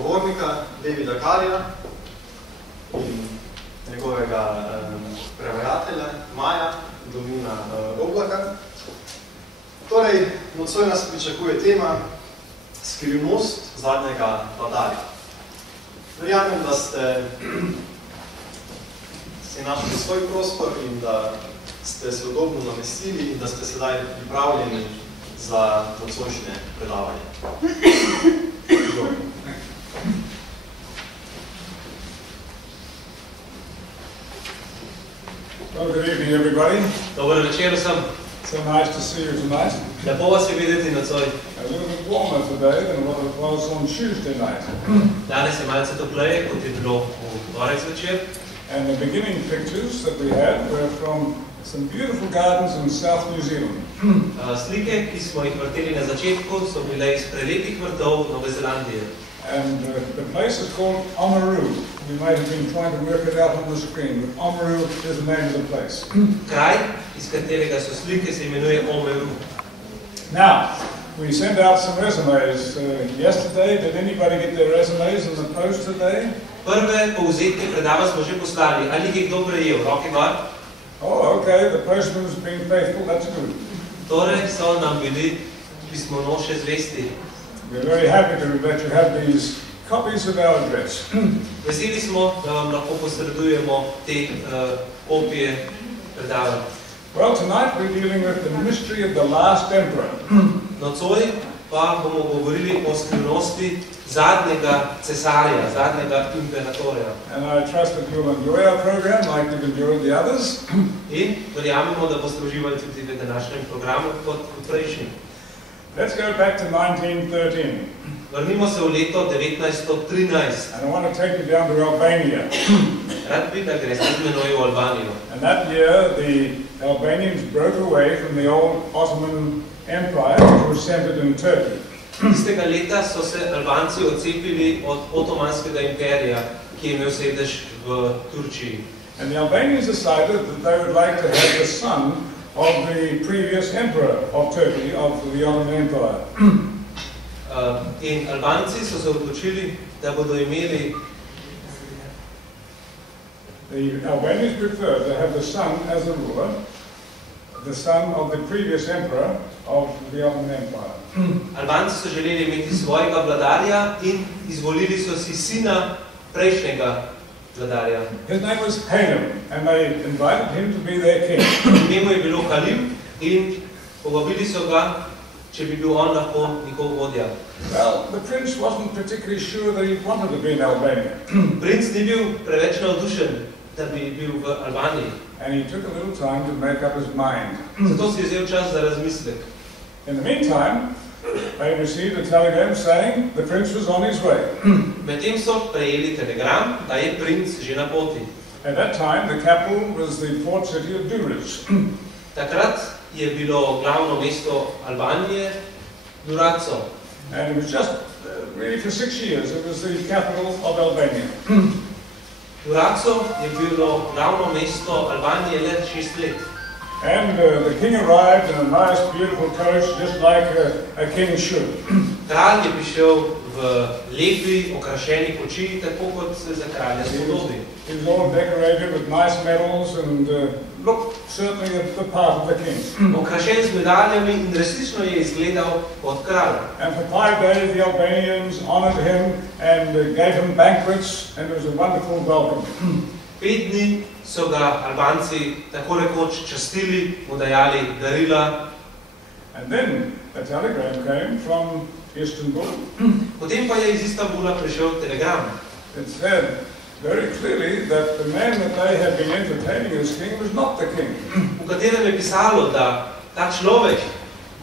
sogovornika Davida Karija in njegovega prevajatelja Maja Domina Oblaka. Torej, nocoj nas pričakuje tema Skrivnost zadnjega vladarja. Verjamem, da ste si našli svoj prostor in da ste se udobno namestili in da ste sedaj pripravljeni za nocojšnje predavanje. Well, good evening, everybody. Dobar večer vsem. So nice to see you tonight. Lepo vas je videti nocoj. A little bit warmer today than what it was on Tuesday night. Danes je malce topleje, kot je bilo v torek zvečer. And the beginning pictures that we had were from some beautiful gardens in South New Zealand. Slike, ki smo jih vrteli na začetku, so bile iz prelepih vrtov Nove Zelandije. And the place is called Oamaru. You might have been trying to work it out on the screen, but Oamaru is the name of the place. Kraj, iz katerega so slike, se imenuje Oamaru. Now, we sent out some resumes yesterday. Did anybody get their resumes in the post today? Prve povzetke predava smo že poslali. Ali jih je kdo prejel? Roki gor? Oh, okay. The postman's been faithful. That's good. Torej so nam bili pismonoše zvesti. We're very happy that you have these copies of our address. Veseli smo, da vam lahko posredujemo te kopije predavanja. Well, tonight we're dealing with the mystery of the last emperor. Nocoj pa bomo govorili o skrivnosti zadnjega cesarja, zadnjega imperatorja. And I trust that you'll enjoy our program like you've enjoyed the others. In verjamemo, da boste uživali tudi v današnjem programu kot v prejšnjem. Let's go back to 1913. Vrnimo se v leto 1913. And I want to take you down to Albania. Rad bi, da greste z menoj v Albanijo. And that year, the Albanians broke away from the old Ottoman Empire, which was centered in Turkey. Istega leta so se Albanci odcepili od Otomanskega imperija, ki je imel sedež v Turčiji. And the Albanians decided that they would like to have the son of the previous emperor of Turkey, of the Ottoman Empire. In Albanci so se odločili, da bodo imeli The Albanians preferred to have the son as a ruler, the son of the previous emperor of the Ottoman Empire. Albanci so želeli imeti svojega vladarja in izvolili so si sina prejšnjega vladarja. His name was Halim, and they invited him to be their king. Ime je bilo Halim in povabili so ga, če bi bil on lahko njihov vodja. Well, the prince wasn't particularly sure that he wanted to be in Albania. Princ ni bil preveč navdušen, da bi bil v Albaniji. And he took a little time to make up his mind. Zato si je vzel čas za razmislek. In the meantime, they received a telegram saying the prince was on his way. Medtem so prejeli telegram, da je princ že na poti. At that time, the capital was the port city of Durrës. Takrat je bilo glavno mesto Albanije Durazzo. And it was just, really for 6 years, it was the capital of Albania. Durazzo je bilo glavno mesto Albanije le 6 let. And the king arrived in a nice, beautiful coach, just like a king should. Kralj je prišel v lepi, okrašeni kočiji, tako kot se za kralja spodobi. He was all decorated with nice medals and looked certainly the part of the king. Okrašen z medaljami in resnično je izgledal kot kralj. And for 5 days the Albanians honored him and gave him banquets, and it was a wonderful welcome. 5 dni so ga Albanci tako rekoč častili, mu dajali darila. And then a telegram came from Istanbul. Potem pa je iz Istanbula prišel telegram. It said very clearly that the man that they had been entertaining as king was not the king. V katerem je pisalo, da ta človek,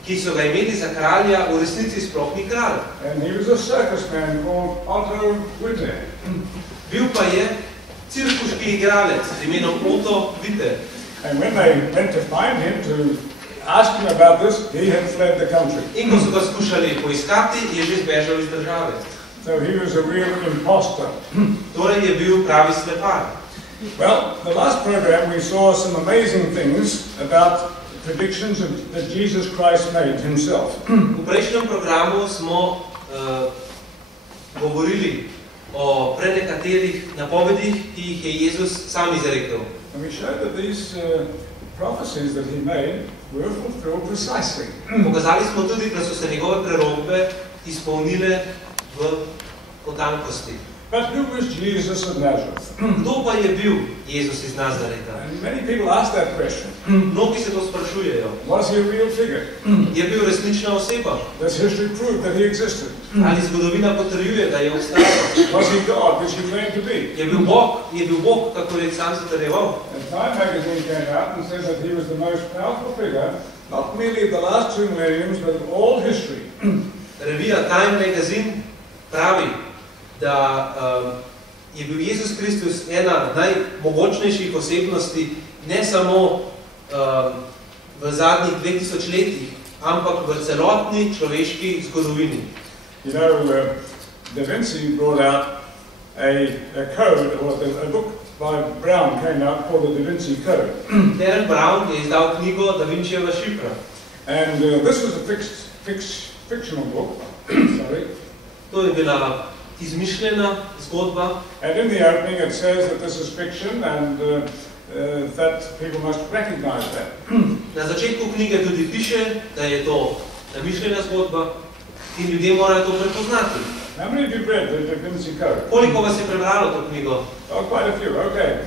ki so ga imeli za kralja, v resnici sploh ni kralj. And he was a circus man called Otto Witte. Bil pa je cirkuški igralec z imenom Otto Witte. And when they went to find him to ask him about this, he had fled the country. In ko so ga skušali poiskati, je že zbežal iz države. So he was a real imposter. Torej je bil pravi slepar. Well, the last program we saw some amazing things about predictions that Jesus Christ made himself. V prejšnjem programu smo govorili o prenekaterih napovedih, ki jih je Jezus sam izrekel. And we showed that these prophecies that he made were fulfilled precisely. Pokazali smo tudi, da so se njegove prerokbe izpolnile v potankosti. But who was Jesus of Nazareth? Kdo pa je bil Jezus iz Nazareta? And many people ask that question. Mnogi se to sprašujejo. Was he a real figure? Je bil resnična oseba? Does history prove that he existed? Ali zgodovina potrjuje, da je obstajal? Was he God, which he claimed to be? Je bil Bog, kako je sam zatrjeval? And Time magazine came out and said that he was the most powerful figure, not merely of the last 2 millenniums, but of all history. Revija Time Magazine pravi, da je bil Jezus Kristus ena najmogočnejših osebnosti, ne samo v zadnjih 2000 letih, ampak v celotni človeški zgodovini. You know, Da Vinci brought out a code, or a book by Brown came out called the Da Vinci Code. Darren Brown je izdal knjigo Da Vinčijeva šifra. And this was a fictional book. Sorry. To je bila izmišljena zgodba. And in the opening it says that this is fiction and that people must recognize that. Na začetku knjige tudi piše, da je to namišljena zgodba in ljudje morajo to prepoznati. How many of you read the Da Vinci Code? Koliko vas je prebralo to knjigo? Oh, quite a few, okay.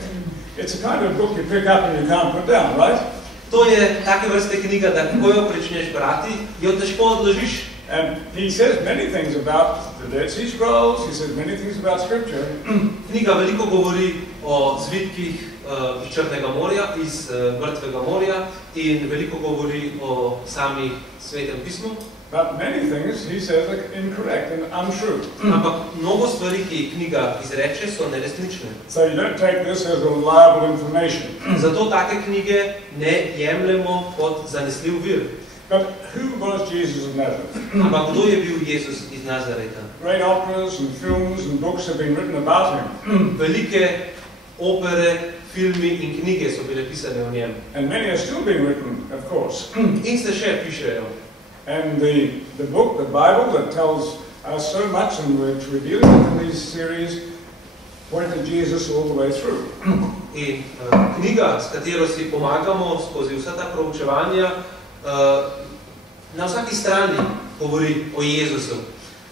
It's a kind of book you pick up and you can't put down, right? To je take vrste knjiga, da ko jo pričneš brati, jo težko odložiš. And he says many things about the Dead Sea Scrolls, he says many things about Scripture. Knjiga veliko govori o zvitkih iz Črnega morja, iz Mrtvega morja in veliko govori o samih Svetem pismu. But many things, he says, are incorrect and untrue. Ampak mnogo stvari, ki knjiga izreče, so neresnične. So you don't take this as reliable information. Zato take knjige ne jemljemo kot zanesljiv vir. But who was Jesus of Nazareth? Ampak kdo je bil Jezus iz Nazareta? Great operas and films and books have been written about him. Velike opere, filmi in knjige so bile pisane o njem. And many are still being written, of course. In se še pišejo. And the book, the Bible, that tells us so much and which we're dealing with in these series, pointed Jesus all the way through. In knjiga, s katero si pomagamo skozi vsa ta proučevanja, na vsaki strani govori o Jezusu.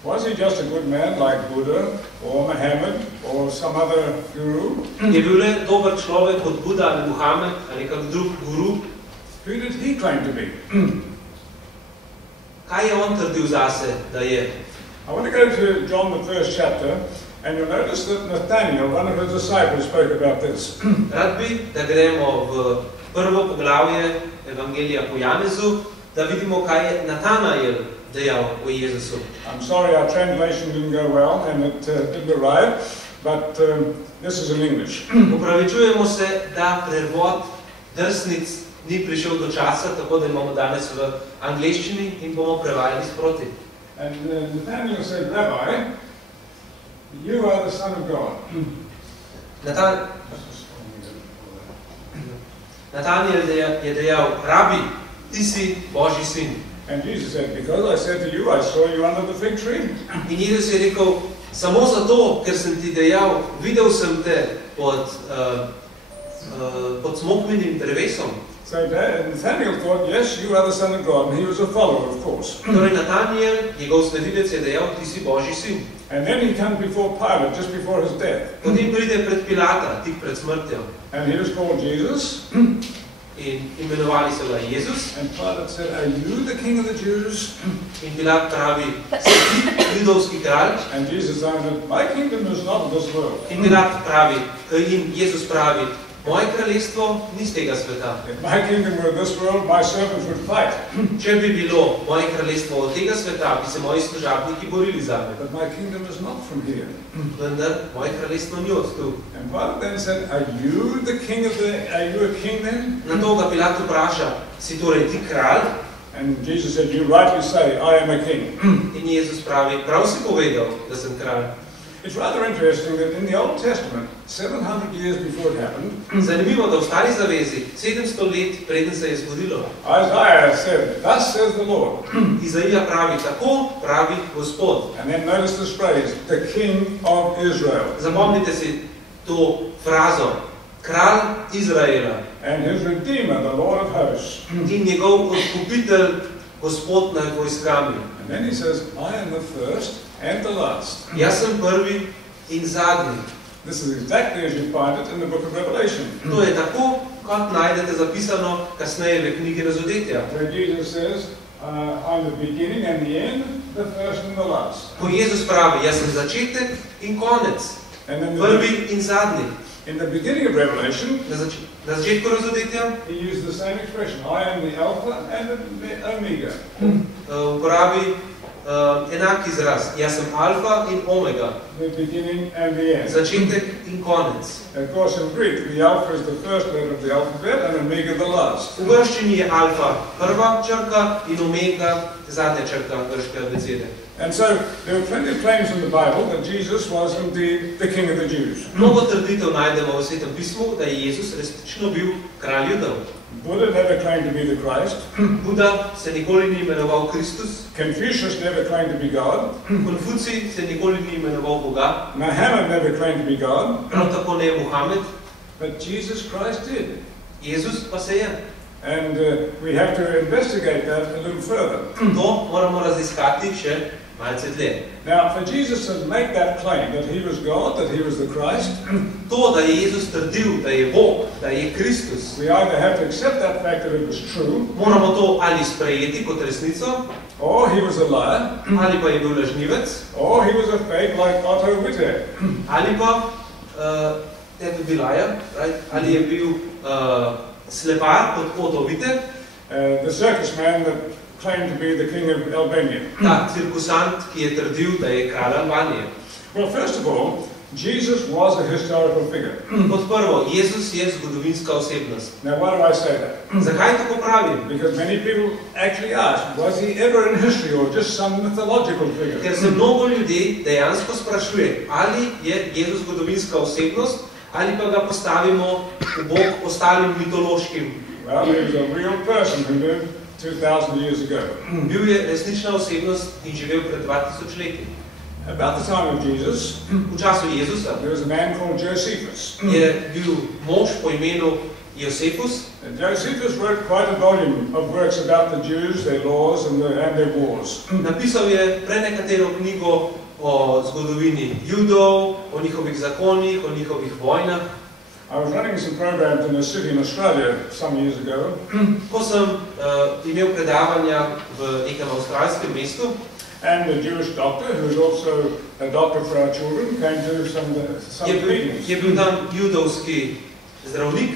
Was he just a good man like Buddha or Muhammad or some other guru? Je bil le dober človek kot Buda ali Muhamed ali kak drug guru? Who did he claim to be? Kaj je on trdil zase, da je? I want to go to John the 1st chapter, and you'll notice that Nathaniel, one of his disciples, spoke about this. Rad bi, da gremo v prvo poglavje Evangelija po Janezu, da vidimo, kaj je Natanael dejal o Jezusu. I'm sorry, our translation didn't go well, and it didn't arrive, but this is in English. Upravičujemo se, da prevod drsnic ni prišel do časa, tako da imamo danes v angleščini in bomo prevajali sproti. And Nathaniel said, Rabbi, you are the Son of God. Natanael je dejal, Rabi, ti si Božji sin. And Jesus said, because I said to you, I saw you under the fig tree. In Jezus je rekel, samo zato, ker sem ti dejal, videl sem te pod smokvinim drevesom. So Nathaniel thought, yes, you are the Son of God, and he was a follower, of course. Torej Natanael, njegov sledilec, je dejal, ti si Božji sin. And then he comes before Pilate, just before his death. Potem pride pred Pilata, tik pred smrtjo. And he was called Jesus. In imenovali so ga Jezus. And Pilate said, are you the king of the Jews? In Pilat pravi, si ti judovski kralj? And Jesus answered, my kingdom is not of this world. In Pilat pravi, in Jezus pravi, moje kraljestvo ni z tega sveta. If my kingdom were of this world, my servants would fight. Če bi bilo moje kraljestvo od tega sveta, bi se moji služabniki borili zame. But my kingdom is not from here. Vendar moje kraljestvo ni od tu. And Pilate then said, are you a king then? Na to ga Pilat vpraša, si torej ti kralj? And Jesus said, you rightly say, I am a king. In Jezus pravi, prav si povedal, da sem kralj. It's rather interesting that in the Old Testament, 700 years before it happened, Zanimivo, da v Stari zavezi, 700 let preden se je zgodilo, Isaiah said, "Thus says the Lord." Izaija pravi, tako pravi Gospod. And then notice this phrase, "the King of Israel." Zapomnite si to frazo, kralj Izraela And his Redeemer, the Lord of hosts. in njegov odkupitelj, Gospod nad vojskami. And then he says, "I am the first and the last." Jaz sem prvi in zadnji. This is exactly as you find it in the book of Revelation, To je tako, kot najdete zapisano kasneje v knjigi Razodetja. where Jesus says, "I'm the beginning and the end, the first and the last." Ko Jezus pravi, jaz sem začetek in konec, And then prvi in zadnji. in the beginning of Revelation, Na začetku Razodetja he used the same expression, "I am the Alpha and the Omega." uporabi enak izraz. Jaz sem alfa in omega, The beginning and the end. začetek in konec. Of course, in Greek, the alpha is the first letter of the alphabet and omega the last. V grščini je alfa prva črka in omega zadnja črka grške abecede. And so there are plenty of claims in the Bible that Jesus was indeed the King of the Jews. Mnogo trditev najdemo v Svetem pismu, da je Jezus resnično bil kralj Judov. Buddha never claimed to be the Christ. Buda se nikoli ni imenoval Kristus, Confucius never claimed to be God. Konfucij se nikoli ni imenoval Boga, Muhammad never claimed to be God. prav tako ne Muhamed, But Jesus Christ did. Jezus pa se je. And we have to investigate that a little further. To moramo raziskati še malce dlje. Now, for Jesus to make that claim that he was God, that he was the Christ, To, da je Jezus trdil, da je Bog, da je Kristus, we either have to accept that fact that it was true, moramo to ali sprejeti kot resnico, or he was a liar, ali pa je bil lažnivec, or he was a fake like Otto Witte. ali pa that would be liar, right? Ali je bil slepar kot Otto Witte, The circus man that claimed to be the king of Albania. ta cirkusant, ki je trdil, da je kralj Albanije. Well, first of all, Jesus was a historical figure. Kot prvo, Jezus je zgodovinska osebnost. Now, why do I say that? Zakaj tako pravim? Because many people actually ask, was he ever in history or just some mythological figure? Ker se mnogo ljudi dejansko sprašuje, ali je Jezus zgodovinska osebnost, ali pa ga postavimo v bok ostalim mitološkim. Well, he was a real person who lived 2000 years ago. Bil je resnična osebnost in živel pred 2000 leti. About the time of Jesus, V času Jezusa there was a man called Josephus. je bil mož po imenu Josefus. And Josephus wrote quite a volume of works about the Jews, their laws and their wars. Napisal je prenekatero knjigo o zgodovini Judov, o njihovih zakonih, o njihovih vojnah. I was running some programs in a city in Australia some years ago, Ko sem imel predavanja v nekem avstralskem mestu, and a Jewish doctor, who was also a doctor for our children, came to some meetings. je bil tam judovski zdravnik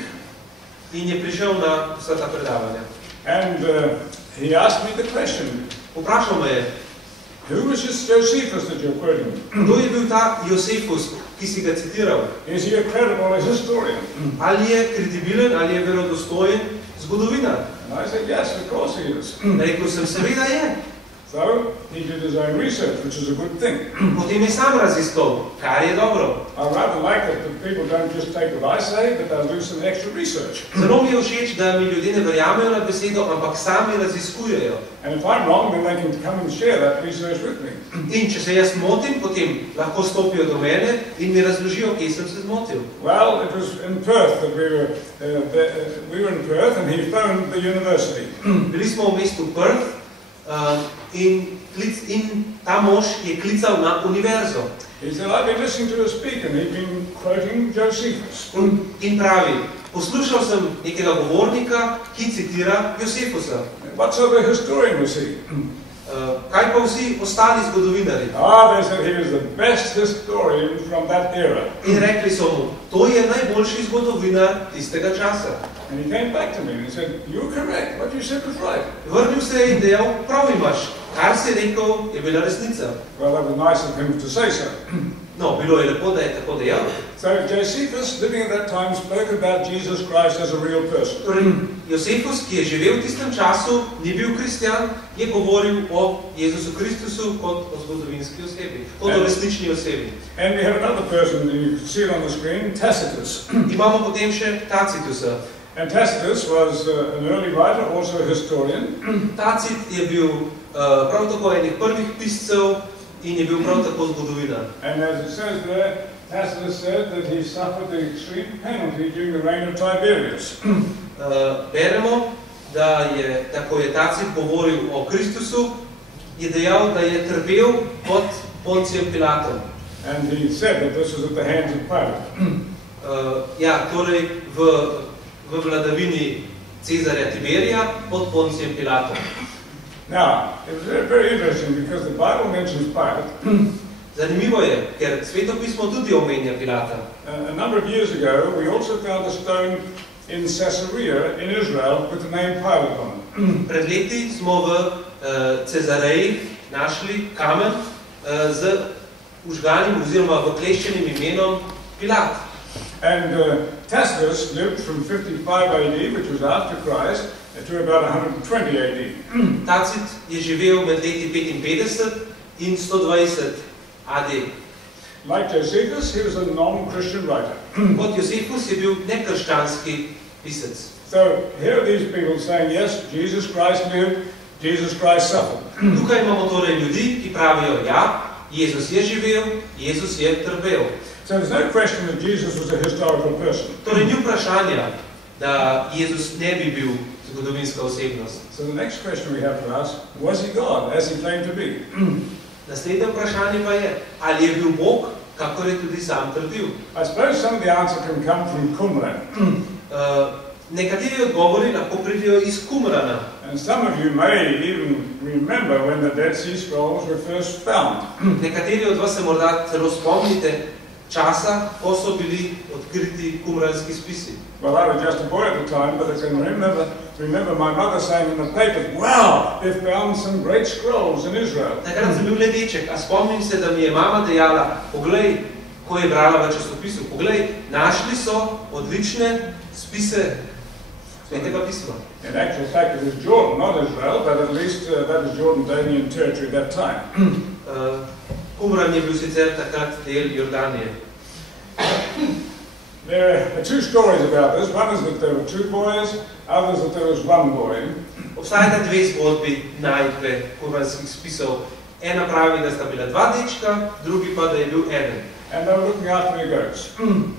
in je prišel na vsa ta predavanja. And he asked me the question, Vprašal me je, who was this Josephus that you're quoting? kdo je bil ta Josefus, ki si ga citiral? Is he a credible historian? Ali je kredibilen, ali je verodostojen zgodovinar? And I said, yes, of course he is. Rekel sem, seveda je. So he did his own research, which is a good thing. Potem je sam raziskal, kar je dobro. I rather like that the people don't just take what I say, but they'll do some extra research. Zelo mi je všeč, da mi ljudje ne verjamejo na besedo, ampak sami raziskujejo. And if I'm wrong, then they can come and share that research with me. In če se jaz motim, potem lahko stopijo do mene in mi razložijo, kje sem se zmotil. Well, it was in Perth that we were in Perth, and he phoned the university. Bili smo v mestu Perth in ta mož je klical na univerzo. He said, I've been listening to a speaker, and he'd been quoting Josephus. In pravi, poslušal sem nekega govornika, ki citira Josefusa. What sort of a historian was he? Kaj pa vsi ostali zgodovinari? They said he was the best historian from that era. In rekli so mu, to je najboljši zgodovinar tistega časa. And he came back to me and he said, you're correct, what you said was right. Vrnil se je in dejal, prav imaš, kar si rekel, je bila resnica. Well, that was nice of him to say so. No, bilo je lepo, da je tako dejal. So Josephus, living at that time, spoke about Jesus Christ as a real person. Torej, Josefus, ki je živel v tistem času, ni bil kristjan, je govoril o Jezusu Kristusu kot o zgodovinski osebi, kot o resnični osebi. And we have another person, you can see it on the screen, Tacitus. Imamo potem še Tacitusa. And Tacitus was an early writer, also a historian. Tacit je bil prav tako enih prvih piscev in je bil prav tako zgodovinar. And as it says there, Tacitus said that he suffered the extreme penalty during the reign of Tiberius. Beremo, da ko je Tacit govoril o Kristusu, je dejal, da je trpel pod Poncijem Pilatom. And he said that this was at the hands of Pilate. Torej v vladavini Cezarja Tiberija pod Poncijem Pilatom. Now, it was very interesting because the Bible mentions Pilate. Zanimivo je, ker Svetopismo tudi omenja Pilata. A number of years ago, we also found a stone in Caesarea in Israel with the name Pilate on it. Pred leti smo v Cezareji našli kamen z užganim oziroma vkleščenim imenom Pilat. And Tacitus lived from 55 AD, which was after Christ, to about 120 AD. Tacit je živel med leti 55 in 120 AD. Like Josephus, he was a non-Christian writer. Kot Josefus je bil nekrščanski pisec. So here are these people saying, yes, Jesus Christ lived, Jesus Christ suffered. Tukaj imamo torej ljudi, ki pravijo, ja, Jezus je živel, Jezus je trpel. So there's no question that Jesus was a historical person. Torej ni vprašanja, da Jezus ne bi bil zgodovinska osebnost. So the next question we have to ask, was he God, as he claimed to be? Naslednje vprašanje pa je, ali je bil Bog, kakor je tudi sam trdil. I suppose some of the answer can come from Qumran. Nekateri odgovori lahko pridejo iz Qumrana. And some of you may even remember when the Dead Sea Scrolls were first found. Nekateri od vas se morda celo spomnite časa, ko so bili odkriti qumranski spisi. Well, I was just a boy at the time, but I can remember my mother saying in the paper, wow, they've found some great scrolls in Israel. Takrat sem bil le deček, a spomnim se, da mi je mama dejala, poglej, ko je brala v časopisu, poglej, našli so odlične spise Svetega pisma. In actual fact, it was Jordan, not Israel, but at least that was Jordanian territory at that time. Qumran je bil sicer takrat del Jordanije. There are two stories about this. One is that there were two boys, others that there was one boy. Obstajata dve zgodbi najdbe qumranskih spisov. Ena pravi, da sta bila dva dečka, drugi pa, da je bil eden. And they were looking after their goats.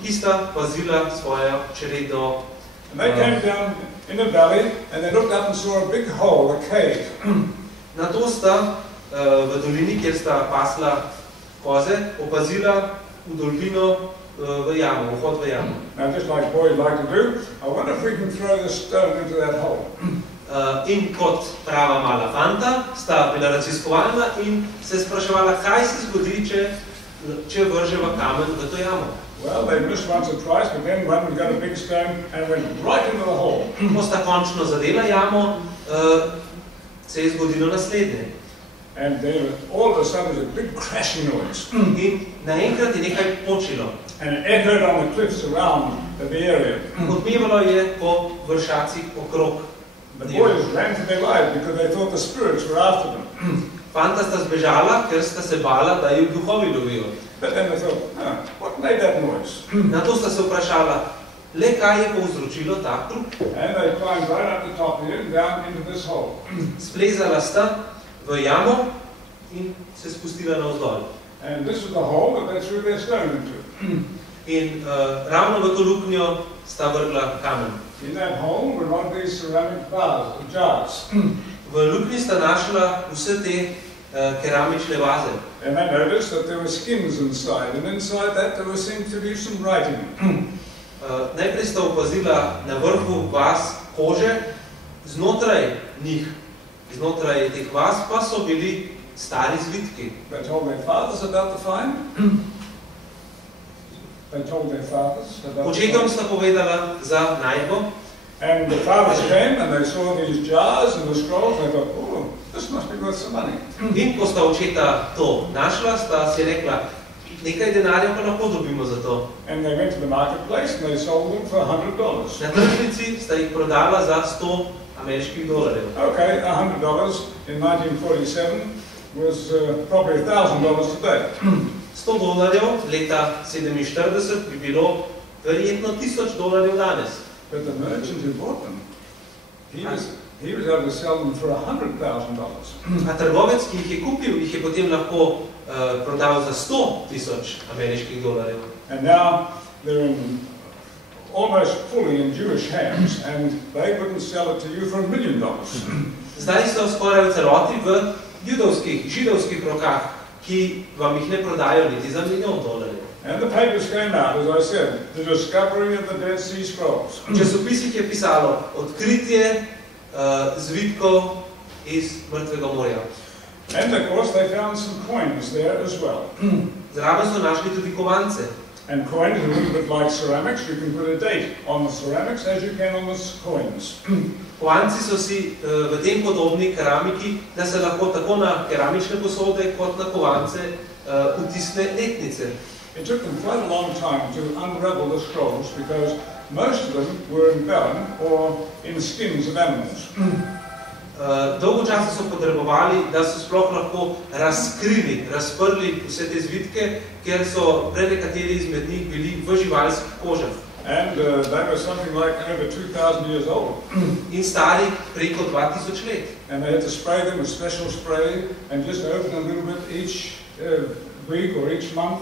Ki sta pazila svojo čredo. And they came down in a valley and they looked up and saw a big hole, a cave. Nato sta v dolini, kjer sta pasla koze, opazila vdolbino v jamo, vhod v jamo. Now, just like boys like to do, I wonder if we can throw this stone into that hole. In kot prava mala fanta sta bila raziskovalna in se spraševala, kaj se zgodi, če vrževa kamen v to jamo. Well, they missed once or twice, but then one got a big stone and went right into the hole. Ko sta končno zadela jamo, se je zgodilo naslednje. And there, all of a sudden, there was a big crashing noise. In naenkrat je nekaj počilo. And it echoed on the cliffs around the area. Odmevalo je po vršacih okrog. The boys ran for their lives because they thought the spirits were after them. Fanta sta zbežala, ker sta se bala, da ju duhovi lovijo. But then they thought, what made that noise? Nato sta se vprašala, le kaj je povzročilo ta hrup? And they climbed right up the top here and down into this hole. Splezala sta v jamo in se spustila navzdol. And this was the hole that they threw their stone into. In ravno v to luknjo sta vrgla kamen. In that hole were one of these ceramic jars. V luknji sta našla vse te keramične vaze. And I noticed that there were skins inside, and inside that there seemed to be some writing. Najprej sta opazila na vrhu vaz kože, znotraj njih, znotraj teh vaz pa so bili stari zvitki. They told their fathers about the find. They told their fathers about Očetom sta povedala za najdbo. And the fathers came and they saw these jars and the scrolls and they thought, oh, this must be worth some money. In ko sta očeta to našla, sta si rekla, nekaj denarja pa lahko dobimo za to. And they went to the marketplace and they sold them for $100. Na tržnici sta jih prodala za $100 ameriških dolarjev. Okay, $100 in 1947 was probably $1,000 today. $100 leta 47 bi bilo verjetno $1000 danes. But the merchant who bought them, he was able to sell them for $100,000. A trgovec, ki jih je kupil, jih je potem lahko prodal za $100,000 ameriških dolarjev. And now they're almost fully in Jewish hands, and they wouldn't sell it to you for $1 million. Zdaj so skoraj v celoti v židovskih rokah, ki vam jih ne prodajo niti za $1 milijon. And the papers came out, as I said, the discovery of the Dead Sea Scrolls. V časopisih je pisalo odkritje zvitkov iz Mrtvega morja. And of course they found some coins there as well. Zraven so našli tudi kovance. And coins are a little bit like ceramics. You can put a date on the ceramics as you can on the coins. Kovanci so si v tem podobni keramiki, da se lahko tako na keramične posode kot na kovance vtisne letnice. It took them quite a long time to unravel the scrolls because most of them were in vellum or in skins of animals. Dolgo časa so potrebovali, da so sploh lahko razkrili, razprli vse te zvitke, ker so nekateri izmed njih bili v živalskih kožah. And they were something like over 2,000 years old. In stari preko 2000 let. And they had to spray them with special spray and just open a little bit each week or each month.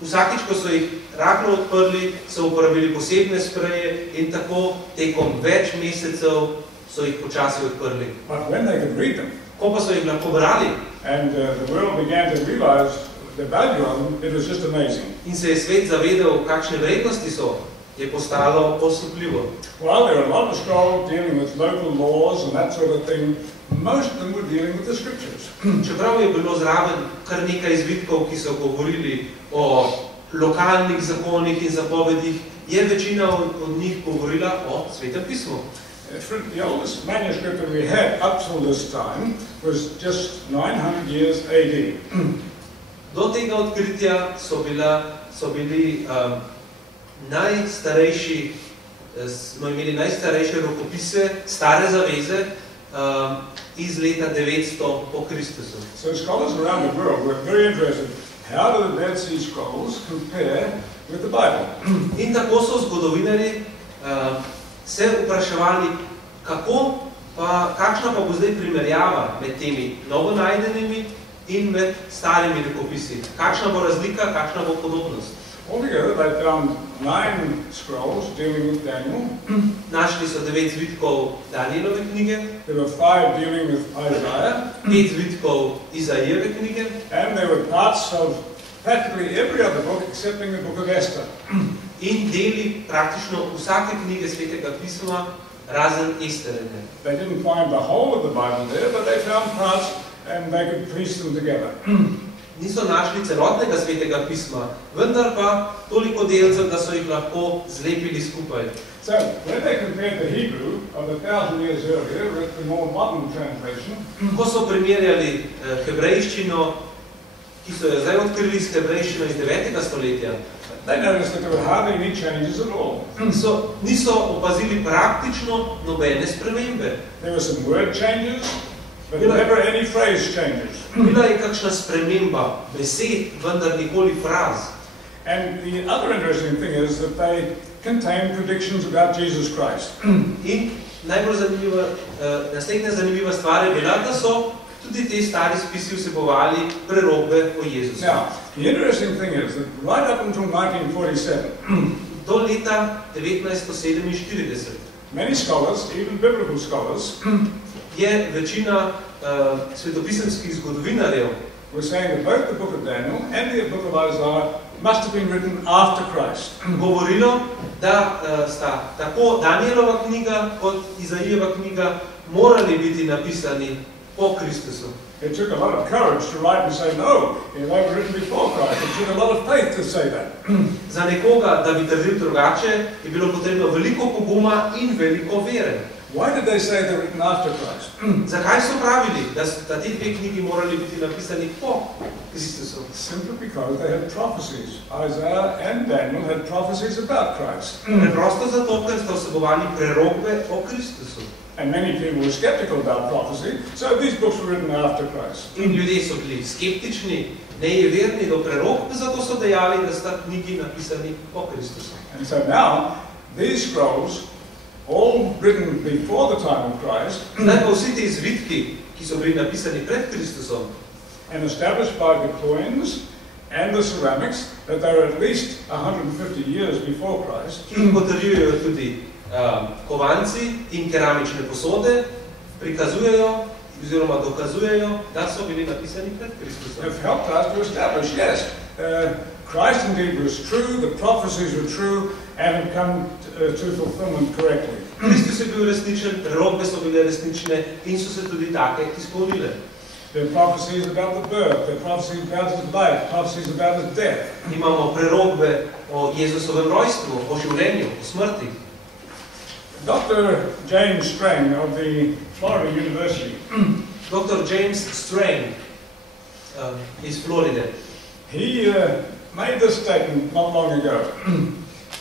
Vsakič, ko so jih rahlo odprli, so uporabili posebne spreje in tako tekom več mesecev so jih počasi odprli. But when they could read them, ko pa so jih lahko brali, and the world began to realize the value of them, it was just amazing. In se je svet zavedal, kakšne vrednosti so, je postalo osupljivo. Well, there are a lot of scrolls dealing with local laws and that sort of thing. Most of them were dealing with the scriptures. Čeprav je bilo zraven kar nekaj izvitkov, ki so govorili o lokalnih zakonih in zapovedih, je večina od njih govorila o Svetem pismu. The oldest manuscript that we had up till this time was just 900 years AD. Do tega odkritja so bili najstarejši, smo imeli najstarejše rokopise, stare zaveze iz leta 900 po Kristusu. So scholars around the world were very interested. How do the Dead Sea Scrolls compare with the Bible? In tako so zgodovinarji se vpraševali, kakšna pa bo zdaj primerjava med temi novonajdenimi in med starimi rokopisi. Kakšna bo razlika, kakšna bo podobnost. Altogether, they found 9 scrolls dealing with Daniel. Našli so 9 zvitkov Danielove knjige. There were 5 dealing with Isaiah. 5 zvitkov Izajeve knjige. And there were parts of practically every other book excepting the book of Esther. In deli praktično vsake knjige Svetega pisma, razen Esterine. They didn't find the whole of the Bible there, but they found parts and they could piece them together. Niso našli celotnega Svetega pisma, vendar pa toliko delcev, da so jih lahko zlepili skupaj. So, when they compared the Hebrew of 1,000 years earlier with the more modern translation, ko so primerjali hebrejščino, ki so jo zdaj odkrili s hebrejščino iz 9. stoletja, they noticed that there were hardly any changes at all. Niso opazili praktično nobene spremembe. There were some word changes, but never any phrase changes. Bila je kakšna sprememba besed, vendar nikoli fraz. And the other interesting thing is that they contain predictions about Jesus Christ. In najbolj naslednja zanimiva stvar je bila, da so tudi te stari spisi vsebovali prerokbe o Jezusu. Now, the interesting thing is that right up until 1947, do leta 1947, many scholars, even biblical scholars, je večina svetopisemskih zgodovinarjev were saying that both the book of Daniel and the book of Isaiah must have been written after Christ. Govorilo, da sta tako Danielova knjiga kot Izajeva knjiga morali biti napisani po Kristusu. It took a lot of courage to write and say, no, they were written before Christ. It took a lot of faith to say that. Za nekoga, da bi trdil drugače, je bilo potrebno veliko poguma in veliko vere. Why did they say they're written after Christ? Zakaj so pravili, da ti dve knjigi morali biti napisani po Kristusu? Simply because they had prophecies. Isaiah and Daniel had prophecies about Christ. Preprosto zato, ker sta vsebovali prerokbe o Kristusu. And many people were skeptical about prophecy, so these books were written after Christ. In ljudje so bili skeptični, nejeverni do prerokb, zato so dejali, da sta knjigi napisani po Kristusu. And so now, these scrolls, all written before the time of Christ, Zdaj pa vsi ti zvitki, ki so bili napisani pred Kristusom and established by the coins and the ceramics, that they were at least 150 years before Christ, ki jih potrjujejo tudi kovanci in keramične posode, prikazujejo oziroma dokazujejo, da so bili napisani pred Kristusom. have helped us to establish, yes, Christ indeed was true, the prophecies were true, and had come to fulfillment correctly. Kristus je bil resničen, prerokbe so bile resnične in so se tudi take izpolnile. There are prophecies about the birth, there are prophecies about his life, prophecies about his death. Imamo prerokbe o Jezusovem rojstvu, o življenju, o smrti. Dr. James Strang of the Florida University, Dr. James Strang iz Floride he made this statement not long ago.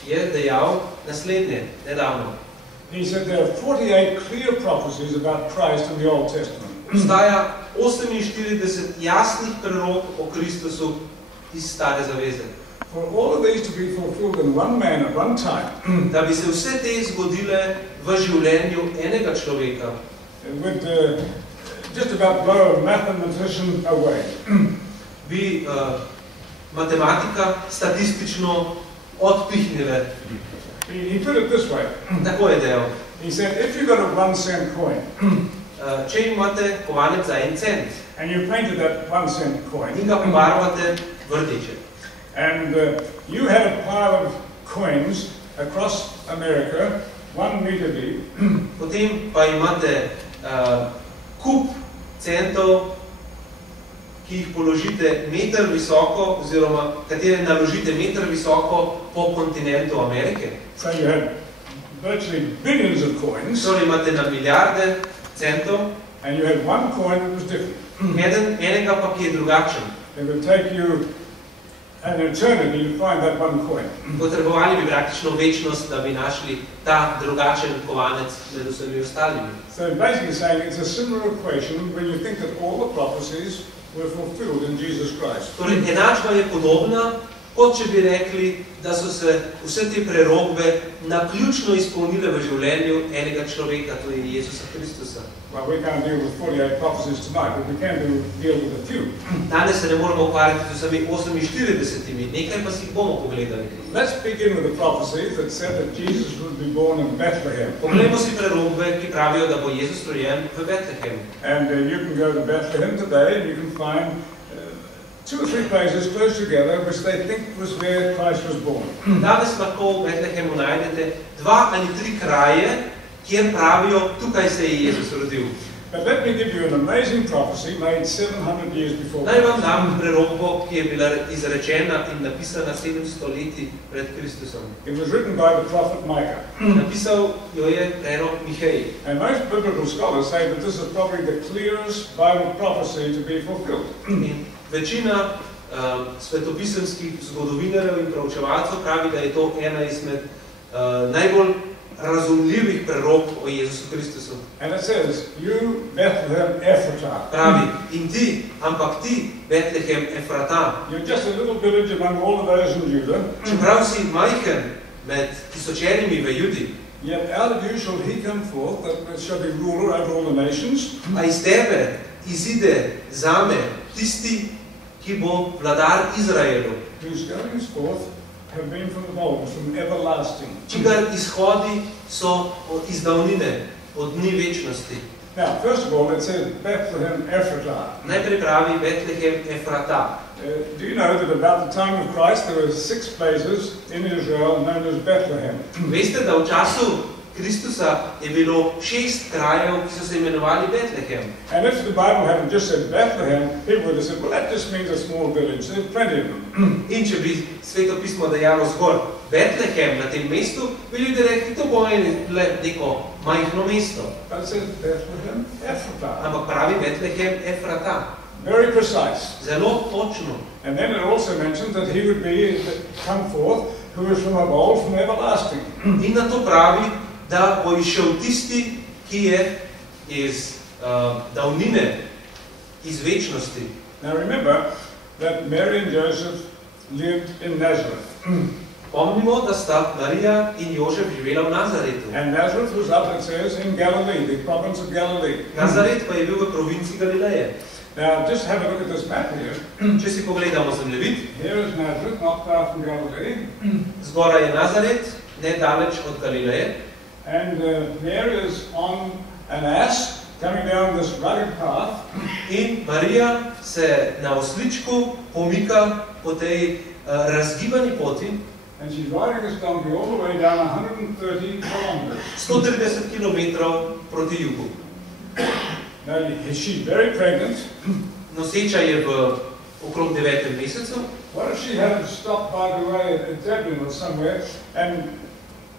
je dejal naslednje, nedavno. He said there are 48 clear prophecies about Christ in the Old Testament. Obstaja 48 jasnih prerok o Kristusu iz Stare zaveze. For all of these to be fulfilled in one man at one time, Da bi se vse te zgodile v življenju enega človeka, would just about blow a mathematician away. bi matematika statistično odpihnile. He put it this way. Tako je dejal. He said, if you've got a 1 cent coin, Če imate kovanec za 1 cent and you painted that 1 cent coin, in ga pobarvate v rdeče, and you had a pile of coins across America, 1 meter deep, potem pa imate kup centov, ki jih položite meter visoko, oziroma katere naložite meter visoko po kontinentu Amerike. so you had virtually billions of coins, Torej imate na milijarde centov, and you had one coin that was different. enega pa, ki je drugačen. It would take you an eternity to find that one coin. Potrebovali bi praktično večnost, da bi našli ta drugačen kovanec med vsemi ostalimi. So basically saying it's a similar equation when you think that all the prophecies were fulfilled in Jesus Christ. Torej, enačba je podobna, kot če bi rekli, da so se vse te prerokbe naključno izpolnile v življenju enega človeka, to je Jezusa Kristusa. Well, we can't deal with 48 prophecies tonight, but we can deal with a few. Danes se ne moramo ukvarjati z vsemi 48, nekaj pa si jih bomo pogledali. Let's begin with the prophecies that said that Jesus would be born in Bethlehem. Poglejmo si prerokbe, ki pravijo, da bo Jezus rojen v Betlehemu. And you can go to Bethlehem today and you can find 2 or 3 places close together which they think was where Christ was born. Danes lahko v Betlehemu najdete 2 ali 3 kraje, kjer pravijo, tukaj se je Jezus rodil. But let me give you an amazing prophecy made 700 years before Naj vam Christ. dam prerokbo, ki je bila izrečena in napisana 700 leti pred Kristusom. It was written by the prophet Micah. Napisal jo je prerok Mihej. And most biblical scholars say that this is probably the clearest Bible prophecy to be fulfilled. In večina svetopisemskih zgodovinarjev in pravčevalcev pravi, da je to ena izmed najbolj razumljivih prerok o Jezusu Kristusu. And it says, you Bethlehem Ephratah. Pravi, in ti, ampak ti, Betlehem Efrata, You're just a little village among all of those in Judah, čeprav si majhen med tisočerimi v Judi, yet out of you shall he come forth, that shall be ruler over all the nations. a iz tebe izide zame tisti, ki bo vladar Izraelu, Whose goings forth have been from the old, from everlasting. čigar izhodi so iz davnine, od dni večnosti. Now, first of all, it says Bethlehem Ephratah. Najprej pravi Betlehem Efrata. Do you know that about the time of Christ there were 6 places in Israel known as Bethlehem? Veste, da v času Kristusa je bilo 6 krajev, ki so se imenovali Betlehem. And if the Bible hadn't just said Bethlehem, people would have said, well, that just means a small village. There's plenty of them. In če bi Sveto pismo dejalo zgolj Betlehem na tem mestu, bi ljudje rekli, to bo neko majhno mesto. But it says Bethlehem, Ephratah. Ampak pravi Betlehem Efrata. Very precise. Zelo točno. And then it also mentions that he would be come forth, who is from of old, from everlasting. In na to pravi, da bo išel tisti, ki je iz davnine, iz večnosti. Now remember that Mary and Joseph lived in Nazareth. Pomnimo, da sta Marija in Jožef živela v Nazaretu. And Nazareth was up, it says, in Galilee, the province of Galilee. Nazaret pa je bil v provinci Galileje. Now just have a look at this map here. Če si pogledamo zemljevid, Here is Nazareth, not far from Galilee. zgoraj je Nazaret, ne daleč od Galileje. And Mary is on an ass, coming down this rugged path. In Marija se na osličku pomika po tej razgibani poti. And she's riding this donkey all the way down 130 kilometers. 130 kilometrov proti jugu. Now, is she very pregnant? Noseča je v okrog 9. mesecu. What if she had stopped by the way at Zebulun or somewhere and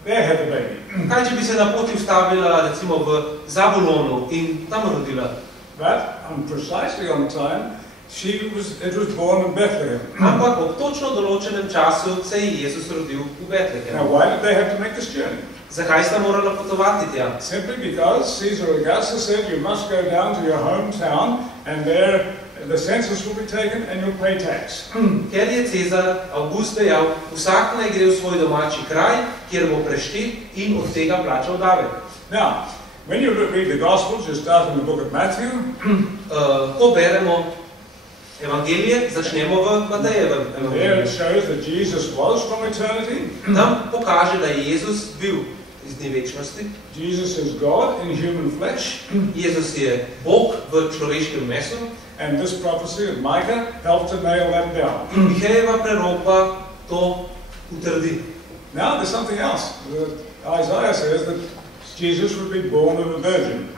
there had the baby? Kaj, če bi se na poti ustavila recimo v Zabulonu in tam rodila? But precisely on time, it was born in Bethlehem. Ampak ob točno določenem času se je Jezus rodil v Now, Betlehemu. why did they have to make this journey? Zakaj sta morala potovati tja? Simply because Caesar Augustus said you must go down to your hometown and there the census will be taken and you'll pay tax. Ker je Cezar Avgust dejal, vsak naj gre v svoj domači kraj, kjer bo preštet in od tega plačal davek. Now, when you read the Gospels, you start in the book of Matthew. Ko beremo Evangelije, začnemo v Matejevem And there it evangeliju. shows that Jesus was from eternity. Tam pokaže, da je Jezus bil iz dni večnosti. Jesus is God in human flesh. Jezus je Bog v človeškem mesu. And this prophecy of Micah helped to nail that down. In Mihejeva prerokba to utrdi. Now there's something else. Isaiah says that Jesus would be born of a virgin.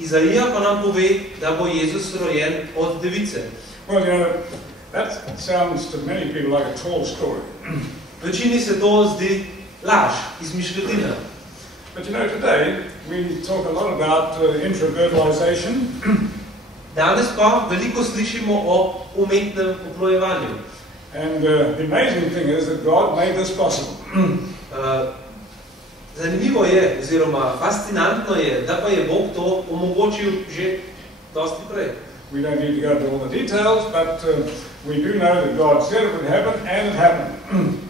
Izaija pa nam pove, da bo Jezus rojen od device. Well, you know, that sounds to many people like a tall story. Večini se to zdi laž, izmišljotina. But you know, today we talk a lot about intravirtualization. Danes pa veliko slišimo o umetnem oplojevanju. And the amazing thing is that God made this possible. Zanimivo je, oziroma fascinantno je, da pa je Bog to omogočil že dosti prej. We don't need to go into all the details, but we do know that God said it would happen, and it happened.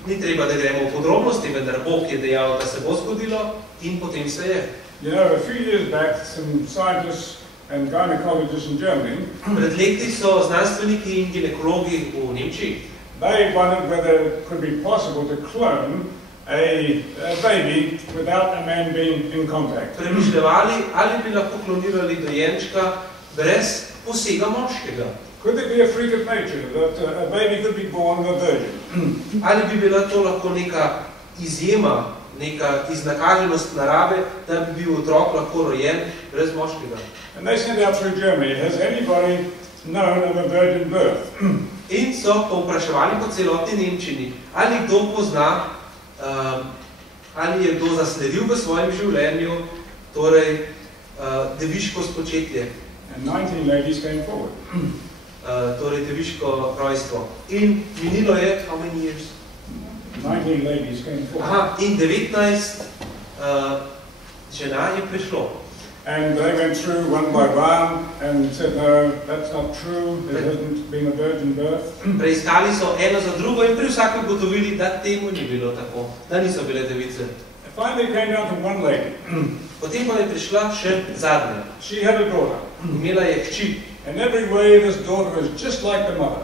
Ni treba, da gremo v podrobnosti, vendar Bog je dejal, da se bo zgodilo in potem se je. You know, a few years back, some scientists and gynecologists in Germany, Pred leti so znanstveniki in ginekologi v Nemčiji they wondered whether it could be possible to clone a baby without a man being in contact. premišljevali, ali bi lahko klonirali dojenčka brez posega moškega. Could there be a freak of nature that a baby could be born a virgin? Ali bi bila to lahko neka izjema, neka iznakaženost narave, da bi bil otrok lahko rojen brez moškega. And they sent out through Germany, has anybody known of a virgin birth? In so povpraševali po celotni Nemčini, ali kdo pozna, ali je kdo zasledil v svojem življenju, torej deviško spočetje, And 19 ladies came forward. torej deviško rojstvo. In minilo je, how many years? 19 ladies came forward. Aha, in 19 žena je prišlo. And they went through one by one and said, no, that's not true. There hasn't been a virgin birth. Preiskali so eno za drugo in pri vsakem ugotovili, da temu ni bilo tako, da niso bile device. And finally it came down to one lady. Potem pa je prišla še zadnja. She had a daughter. Imela je hči. In every way this daughter was just like the mother.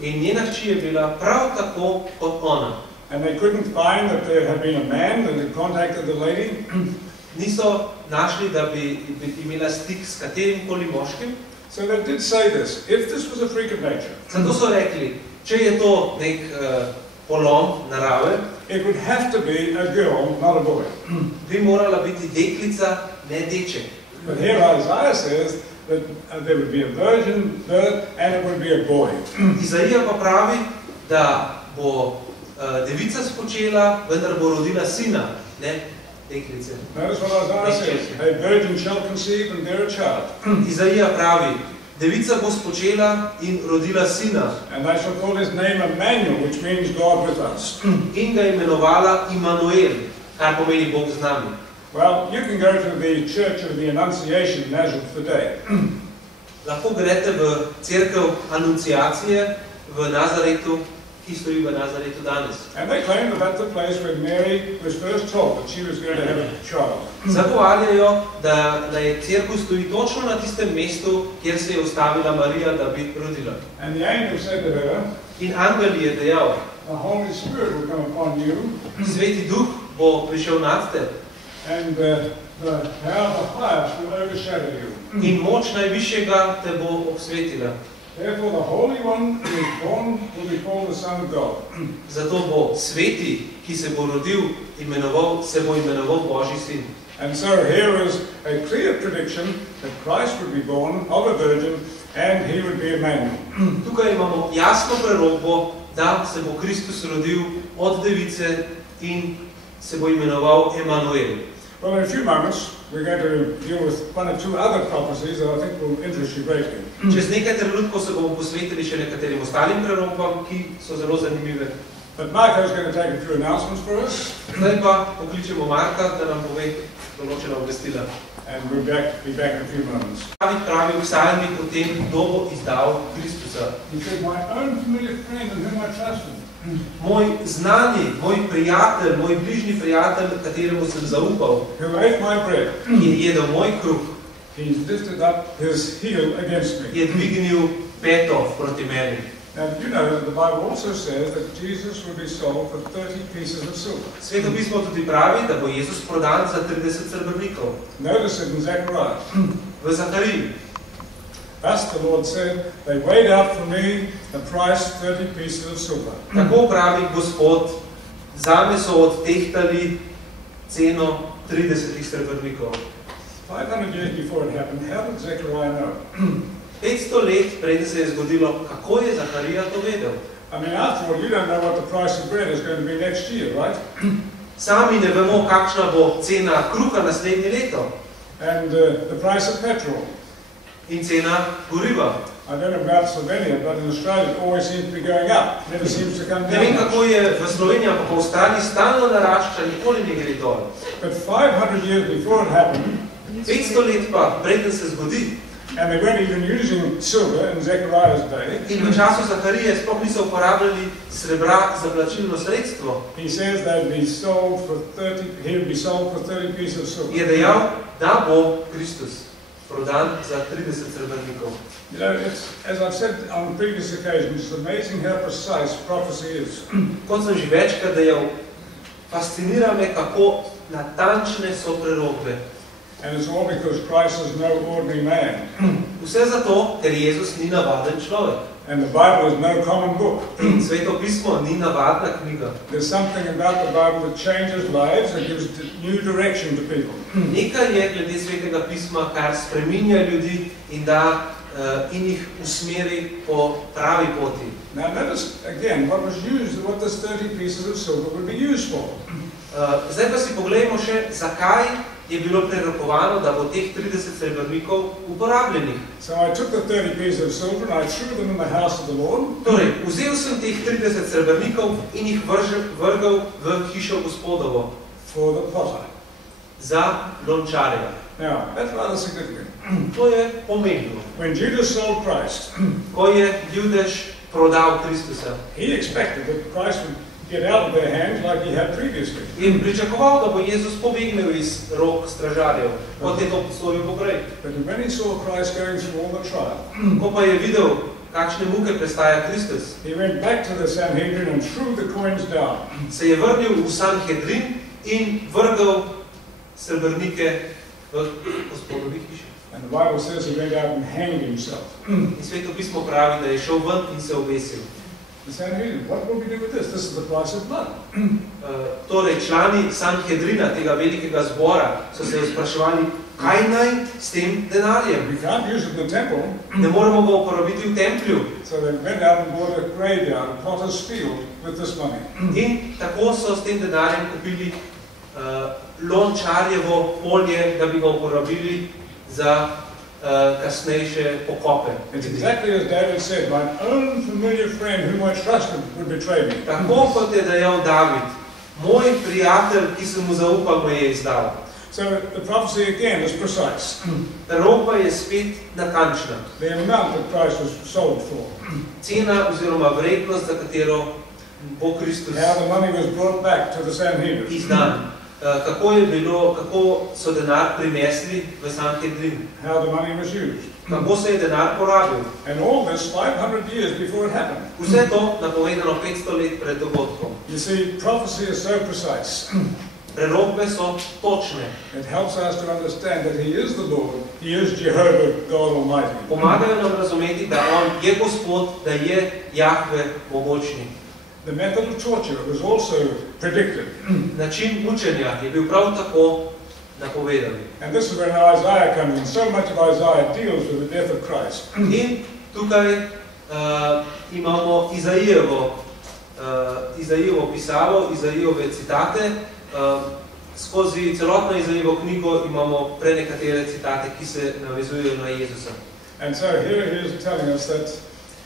In njena hči je bila prav tako kot ona. And they couldn't find that there had been a man that had contacted the lady. Niso našli, da bi imela stik s katerimkoli moškim. So they did say this, if this was a freak of nature, Zato so rekli, če je to nek polom narave, it would have to be a girl, not a boy. bi morala biti deklica, ne deček. But here Isaiah says that there would be a virgin birth and it would be a boy. Izaija pa pravi, da bo devica spočela, vendar bo rodila sina, ne deklice. Notice what Isaiah says. A virgin shall conceive and bear a child. Izaija pravi, devica bo spočela in rodila sina. And they shall call his name Emmanuel, which means God with us. In ga imenovala Immanuel, kar pomeni Bog z nami. Well, you can go to the Church of the Annunciation in Nazareth today. Lahko greste v cerkev Anunciacije v Nazaretu, ki stoji v Nazaretu danes. And they claim that that's the place where Mary was first told that she was going to have a child. Zagovarjajo, da je cerkev stoji točno na tistem mestu, kjer se je ustavila Marija, da bi rodila. And the angel said to her, In angel je dejal, the Holy Spirit will come upon you, Sveti Duh bo prišel nad te and the power of the highest will overshadow you. in moč najvišjega te bo obsvetila. Therefore, the Holy One who is born will be called the Son of God. Zato bo sveti, ki se bo rodil, se bo imenoval Božji sin. And so here is a clear prediction that Christ would be born of a virgin and he would be Emmanuel. Tukaj imamo jasno prerokbo, da se bo Kristus rodil od device in se bo imenoval Emmanuel. Well, in a few moments, we're going to deal with one or two other prophecies that I think will interest you greatly. Čez nekaj trenutkov se bomo posvetili še nekaterim ostalim prerokbam, ki so zelo zanimive. But Marco is going to take a few announcements for us. Zdaj pa pokličemo Marka, da nam pove določena obvestila. And we'll be back in a few moments. Pravi v psalmih o tem, kdo bo izdal Kristusa. He said, my own familiar friend in whom I trusted. Moj znani, moj prijatelj, moj bližnji prijatelj, kateremu sem zaupal, Who ate my bread. ki je jedel moj kruh, He's lifted up his heel against me. je dvignil peto proti meni. Now, you know that the Bible also says that Jesus will be sold for 30 pieces of silver. Sveto pismo tudi pravi, da bo Jezus prodan za 30 srebrnikov. Notice it in Zechariah. V Zahariji. Thus the Lord said, they weighed out for me the price 30 pieces of silver. Tako pravi Gospod, zame so odtehtali ceno 30 srebrnikov. 500 years before it happened, how did Zechariah know? 500 let preden se je zgodilo, kako je Zaharija to vedel? I mean, after all, you don't know what the price of bread is going to be next year, right? Sami ne vemo, kakšna bo cena kruha naslednje leto And the price of petrol. in cena goriva. I don't know about Slovenia, but in Australia it always seems to be going up. Never seems to come Ne vem, down. kako je v Sloveniji, ampak v Avstraliji stalno narašča, nikoli ne gre dol. But 500 years before it happened, 500 let pa, preden se zgodi, and they weren't even using silver in Zechariah's day, in v času Zaharije sploh niso uporabljali srebra za plačilno sredstvo, he says they'd be sold for 30, he would be sold for 30 pieces of silver. je dejal, da bo Kristus prodan za 30 srebrnikov. You know, it's, as I've said on previous occasions, it's amazing how precise prophecy is. Kot sem že večkrat dejal, fascinira me, kako natančne so prerokbe. And it's all because Christ is no ordinary man. Vse zato, ker Jezus ni navaden človek. And the Bible is no common book. In Sveto pismo ni navadna knjiga. There's something about the Bible that changes lives and gives new direction to people. Nekaj je glede Svetega pisma, kar spreminja ljudi in da in jih usmeri po pravi poti. Now notice again what was used, what this 30 pieces of silver would be used for. Zdaj pa si poglejmo še, zakaj je bilo prerokovano, da bo teh 30 srebrnikov uporabljenih. So I took the 30 pieces of silver and I threw them in the house of the Lord. Torej, vzel sem teh 30 srebrnikov in jih vrgal v hišo Gospodovo. For the potter. Za lončarja. Now, that's rather significant. To je pomembno. When Judas sold Christ, Ko je Judež prodal Kristusa, he expected that Christ would get out of their hands like he had previously. in pričakoval, da bo Jezus pobegnil iz rok stražarjev, kot je to storil poprej. But when he saw Christ going through all the trial, Ko pa je videl, kakšne muke prestaja Kristus, he went back to the Sanhedrin and threw the coins down. se je vrnil v Sanhedrin in vrgal srebrnike v Gospodovi hiši. And the Bible says he went out and hanged himself. In Sveto pismo pravi, da je šel ven in se obesil. The Sanhedrin, what will we do with this? This is the price of blood. Torej, člani Sanhedrina, tega velikega zbora, so se spraševali, kaj naj s tem denarjem? We can't use it in the temple. Ne moremo ga uporabiti v templju. So they went out and bought a graveyard, a potter's field, with this money. In tako so s tem denarjem kupili lončarjevo polje, da bi ga uporabili za kasnejše pokope. It's exactly as David said, my own familiar friend whom I trusted would betray me. Tako kot je dejal David, moj prijatelj, ki sem mu zaupal, me je izdal. So the prophecy again is precise. Prorokba je spet natančna. The amount that Christ was sold for. Cena oziroma vrednost, za katero bo Kristus How the money was brought back to the Sanhedrin. izdan. Kako so denar prinesli v Sanhedrin. How the money was used. Kako se je denar porabil. And all this 500 years before it happened. Vse to napovedano 500 let pred dogodkom. You see, prophecy is so precise. Prerokbe so točne. It helps us to understand that He is the Lord, He is Jehovah, God Almighty. Pomagajo nam razumeti, da On je Gospod, da je Jahve mogočni. The method of torture was also predicted. Način mučenja je bil prav tako napovedan. And this is where Isaiah comes in. So much of Isaiah deals with the death of Christ. In tukaj imamo Izaijevo pisavo, Izaijove citate. Skozi celotno Izaijevo knjigo imamo prenekatere citate, ki se navezujejo na Jezusa. And so here he is telling us that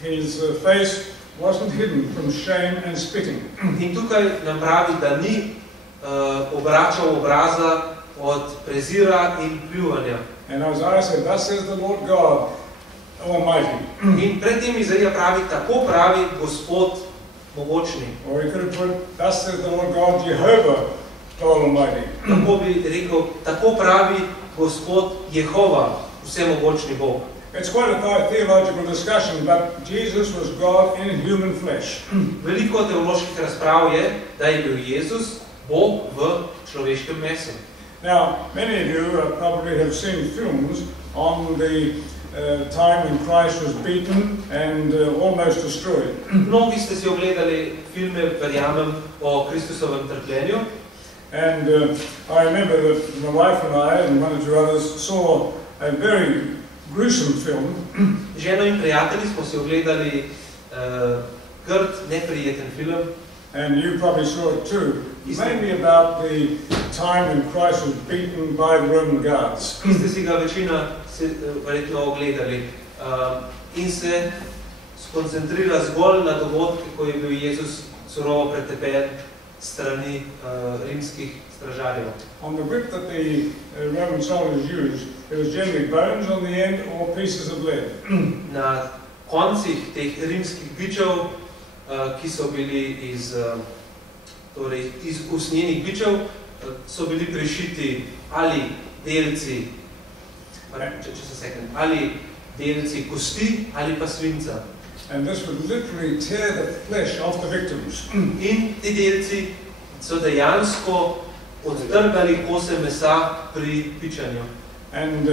his face wasn't hidden from shame and spitting. In tukaj nam pravi, da ni obračal obraza od prezira in pljuvanja. And Isaiah said, thus says the Lord God Almighty. In pred tem Izaija pravi, tako pravi Gospod mogočni. Or he could have put, thus says the Lord God Jehovah God Almighty. Tako bi rekel, tako pravi Gospod Jehova, vsemogočni Bog. It's quite a theological discussion, but Jesus was God in human flesh. Veliko teoloških razprav je, da je bil Jezus Bog v človeškem mesu. Now, many of you probably have seen films on the time when Christ was beaten and almost destroyed. Mnogi ste si ogledali filme, verjamem, o Kristusovem trpljenju. And I remember that my wife and I and one or two others saw a very gruesome film. Ženo in prijatelji smo si ogledali grd, neprijeten film. And you probably saw it too. Mainly about the time when Christ was beaten by the Roman guards. Ste si ga večina verjetno ogledali. In se skoncentrira zgolj na dogodke, ko je bil Jezus surovo pretepen strani rimskih stražarjev. On the whip that the Roman soldiers used, there was generally bones on the end or pieces of lead. Na koncih teh rimskih bičev, ki so bili iz usnjenih bičev, so bili prišiti ali delci, ali delci kosti ali pa svinca. And this would literally tear the flesh off the victims. In ti delci so dejansko odtrgali kose mesa pri pičanju. And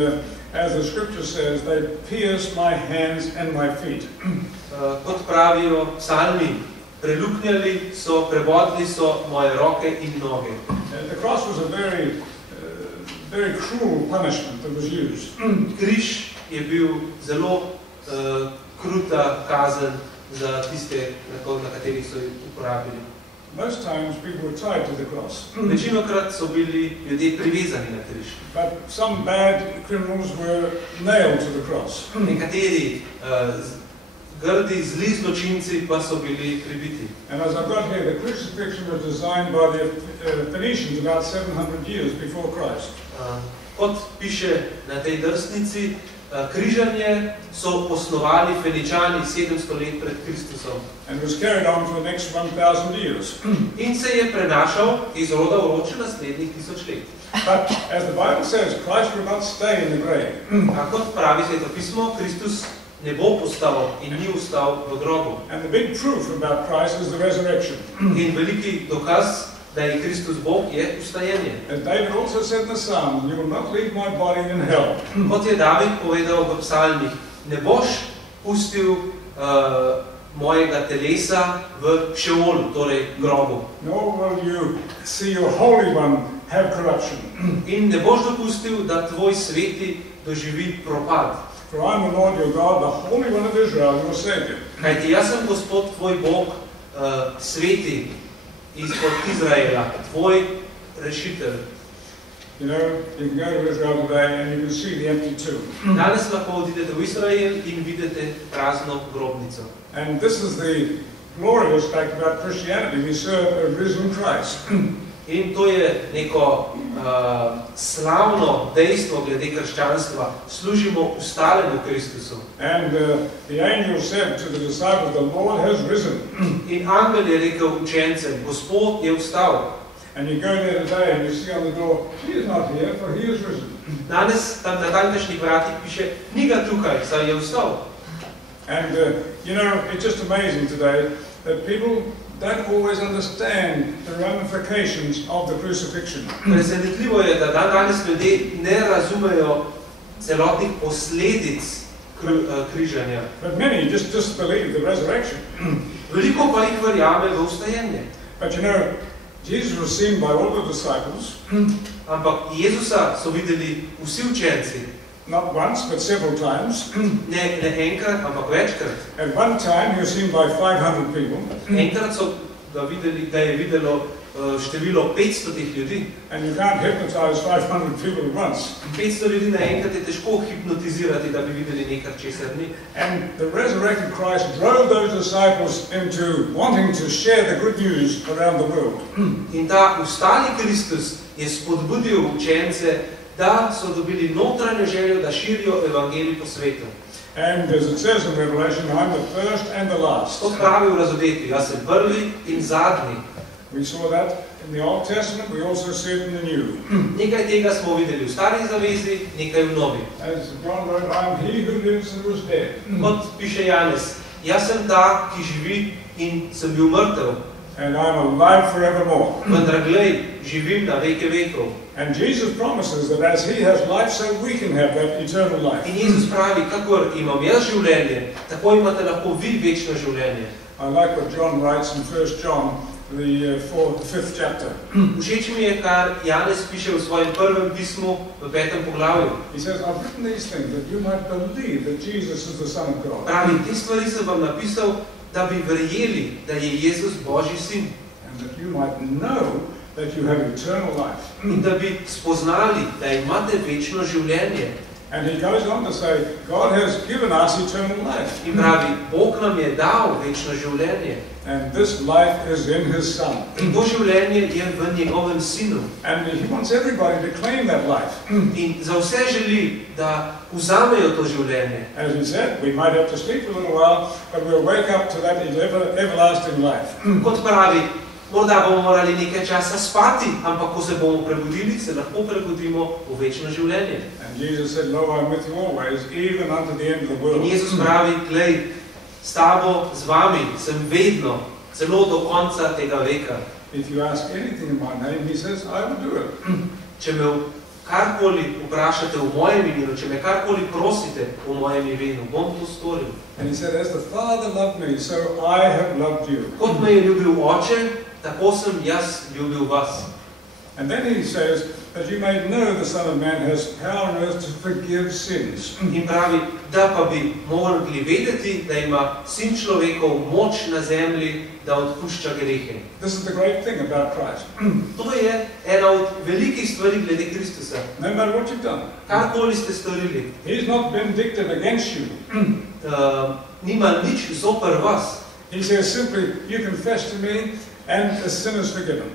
as the scripture says, they pierced my hands and my feet. Kot pravijo psalmi, preluknjali so, prebodli so moje roke in noge. The cross was a very cruel punishment that was used. Križ je bil zelo kruta kazen za tiste, na katerih so jih uporabili. Most times people were tied to the cross. Večinokrat so bili ljudje privezani na križ. But some bad criminals were nailed to the cross. Nekateri grdi, zli zločinci pa so bili pribiti. And as I've got here, the crucifixion was designed by the Phoenicians about 700 years before Christ. Kot piše na tej drsnici, križanje so osnovali Feničani 700 let pred Kristusom. And was carried on for the next 1000 years. In se je prenašal iz roda v rod še naslednjih 1000 let. But as the Bible says, Christ will not stay in the grave. A kot pravi Sveto pismo, Kristus ne bo postal in ni ustal v grobu. And the big proof about Christ is the resurrection. In veliki dokaz, da je Kristus Bog, je ustajenje. As David also said in the Psalms, you will not leave my body in hell. Kot je David povedal v psalmih, ne boš pustil mojega telesa v šeolu, torej grobu. Nor will you see your Holy One have corruption. In ne boš dopustil, da tvoj sveti doživi propad. For I am the Lord your God, the Holy One of Israel, your Savior. Kajti jaz sem Gospod tvoj Bog, sveti izpod Izraela, tvoj rešitelj. You know, you can go to Israel today and you can see the empty tomb. Danes lahko odidete v Izrael in vidite prazno grobnico. And this is the glorious fact about Christianity. We serve a risen Christ. In to je neko slavno dejstvo glede krščanstva. Služimo ustalemu Kristusu. And the angel said to the disciples, the Lord has risen. In angel je rekel učencem, Gospod je vstal. And you go there today and you see on the door, he is not here, for he is risen. Danes tam na tamkajšnjih vratih piše, ni ga tukaj, saj je vstal. And you know, it's just amazing today that people don't always understand the ramifications of the crucifixion. Presenetljivo je, da danes ljudje ne razumejo celotnih posledic križanja. But many just disbelieve the resurrection. Veliko pa jih verjame v vstajenje. But you know, Jesus was seen by all the disciples. Ampak Jezusa so videli vsi učenci. Not once, but several times. Ne enkrat, ampak večkrat. At one time, he was seen by 500 people. Enkrat so ga je videlo število 500 ljudi. And you can't hypnotize 500 people at once. 500 ljudi naenkrat je težko hipnotizirati, da bi videli nekaj, česar ni. And the resurrected Christ drove those disciples into wanting to share the good news around the world. In ta ustali Kristus je spodbudil učence, da so dobili notranjo željo, da širijo evangelij po svetu. And as it says in Revelation, I'm the first and the last. To pravi v Razodetju, jaz sem prvi in zadnji. We saw that in the Old Testament, we also see it in the New. Nekaj tega smo videli v Stari zavezi, nekaj v Novi. As John wrote, I'm he who lives and was dead. Kot piše Janez, jaz sem ta, ki živi in sem bil mrtev. And I'm alive forevermore. Vendar glej, živim na veke vekov. And Jesus promises that as he has life, so we can have that eternal life. In Jezus pravi, kakor imam jaz življenje, tako imate lahko vi večno življenje. I like what John writes in 1 John, the 5th chapter. Všeč mi je, kar Janez piše v svojem prvem pismu v 5. poglavju. He says, I've written these things that you might believe that Jesus is the Son of God. Pravi, te stvari sem vam napisal, da bi verjeli, da je Jezus Božji sin. And that you might know that you have eternal life. In da bi spoznali, da imate večno življenje. And he goes on to say, God has given us eternal life. In pravi, Bog nam je dal večno življenje. And this life is in his Son. In to življenje je v njegovem sinu. And he wants everybody to claim that life. In za vse želi, da vzamejo to življenje. As he said, we might have to sleep a little while, but we'll wake up to that everlasting life. Kot pravi, morda bomo morali nekaj časa spati, ampak ko se bomo prebudili, se lahko prebudimo v večno življenje. And Jesus said, Lo, I'm with you always, even unto the end of the world. In Jezus pravi, glej, s tabo, z vami, sem vedno, celo do konca tega veka. If you ask anything in my name, he says, I will do it. Če me karkoli vprašate v mojem imenu, če me karkoli prosite v mojem imenu, bom to storil. And he said, as the Father loved me, so I have loved you. Kot me je ljubil Oče, tako sem jaz ljubil vas. And then he says, that you may know the Son of Man has power on earth to forgive sins. In pravi, da pa bi mogli vedeti, da ima sin človekov moč na zemlji, da odpušča grehe. This is the great thing about Christ. To je ena od velikih stvari glede Kristusa. No matter what you've done, Karkoli ste storili, he's not vindictive against you. Nima nič zoper vas. He says simply, you confess to me and the sin is forgiven.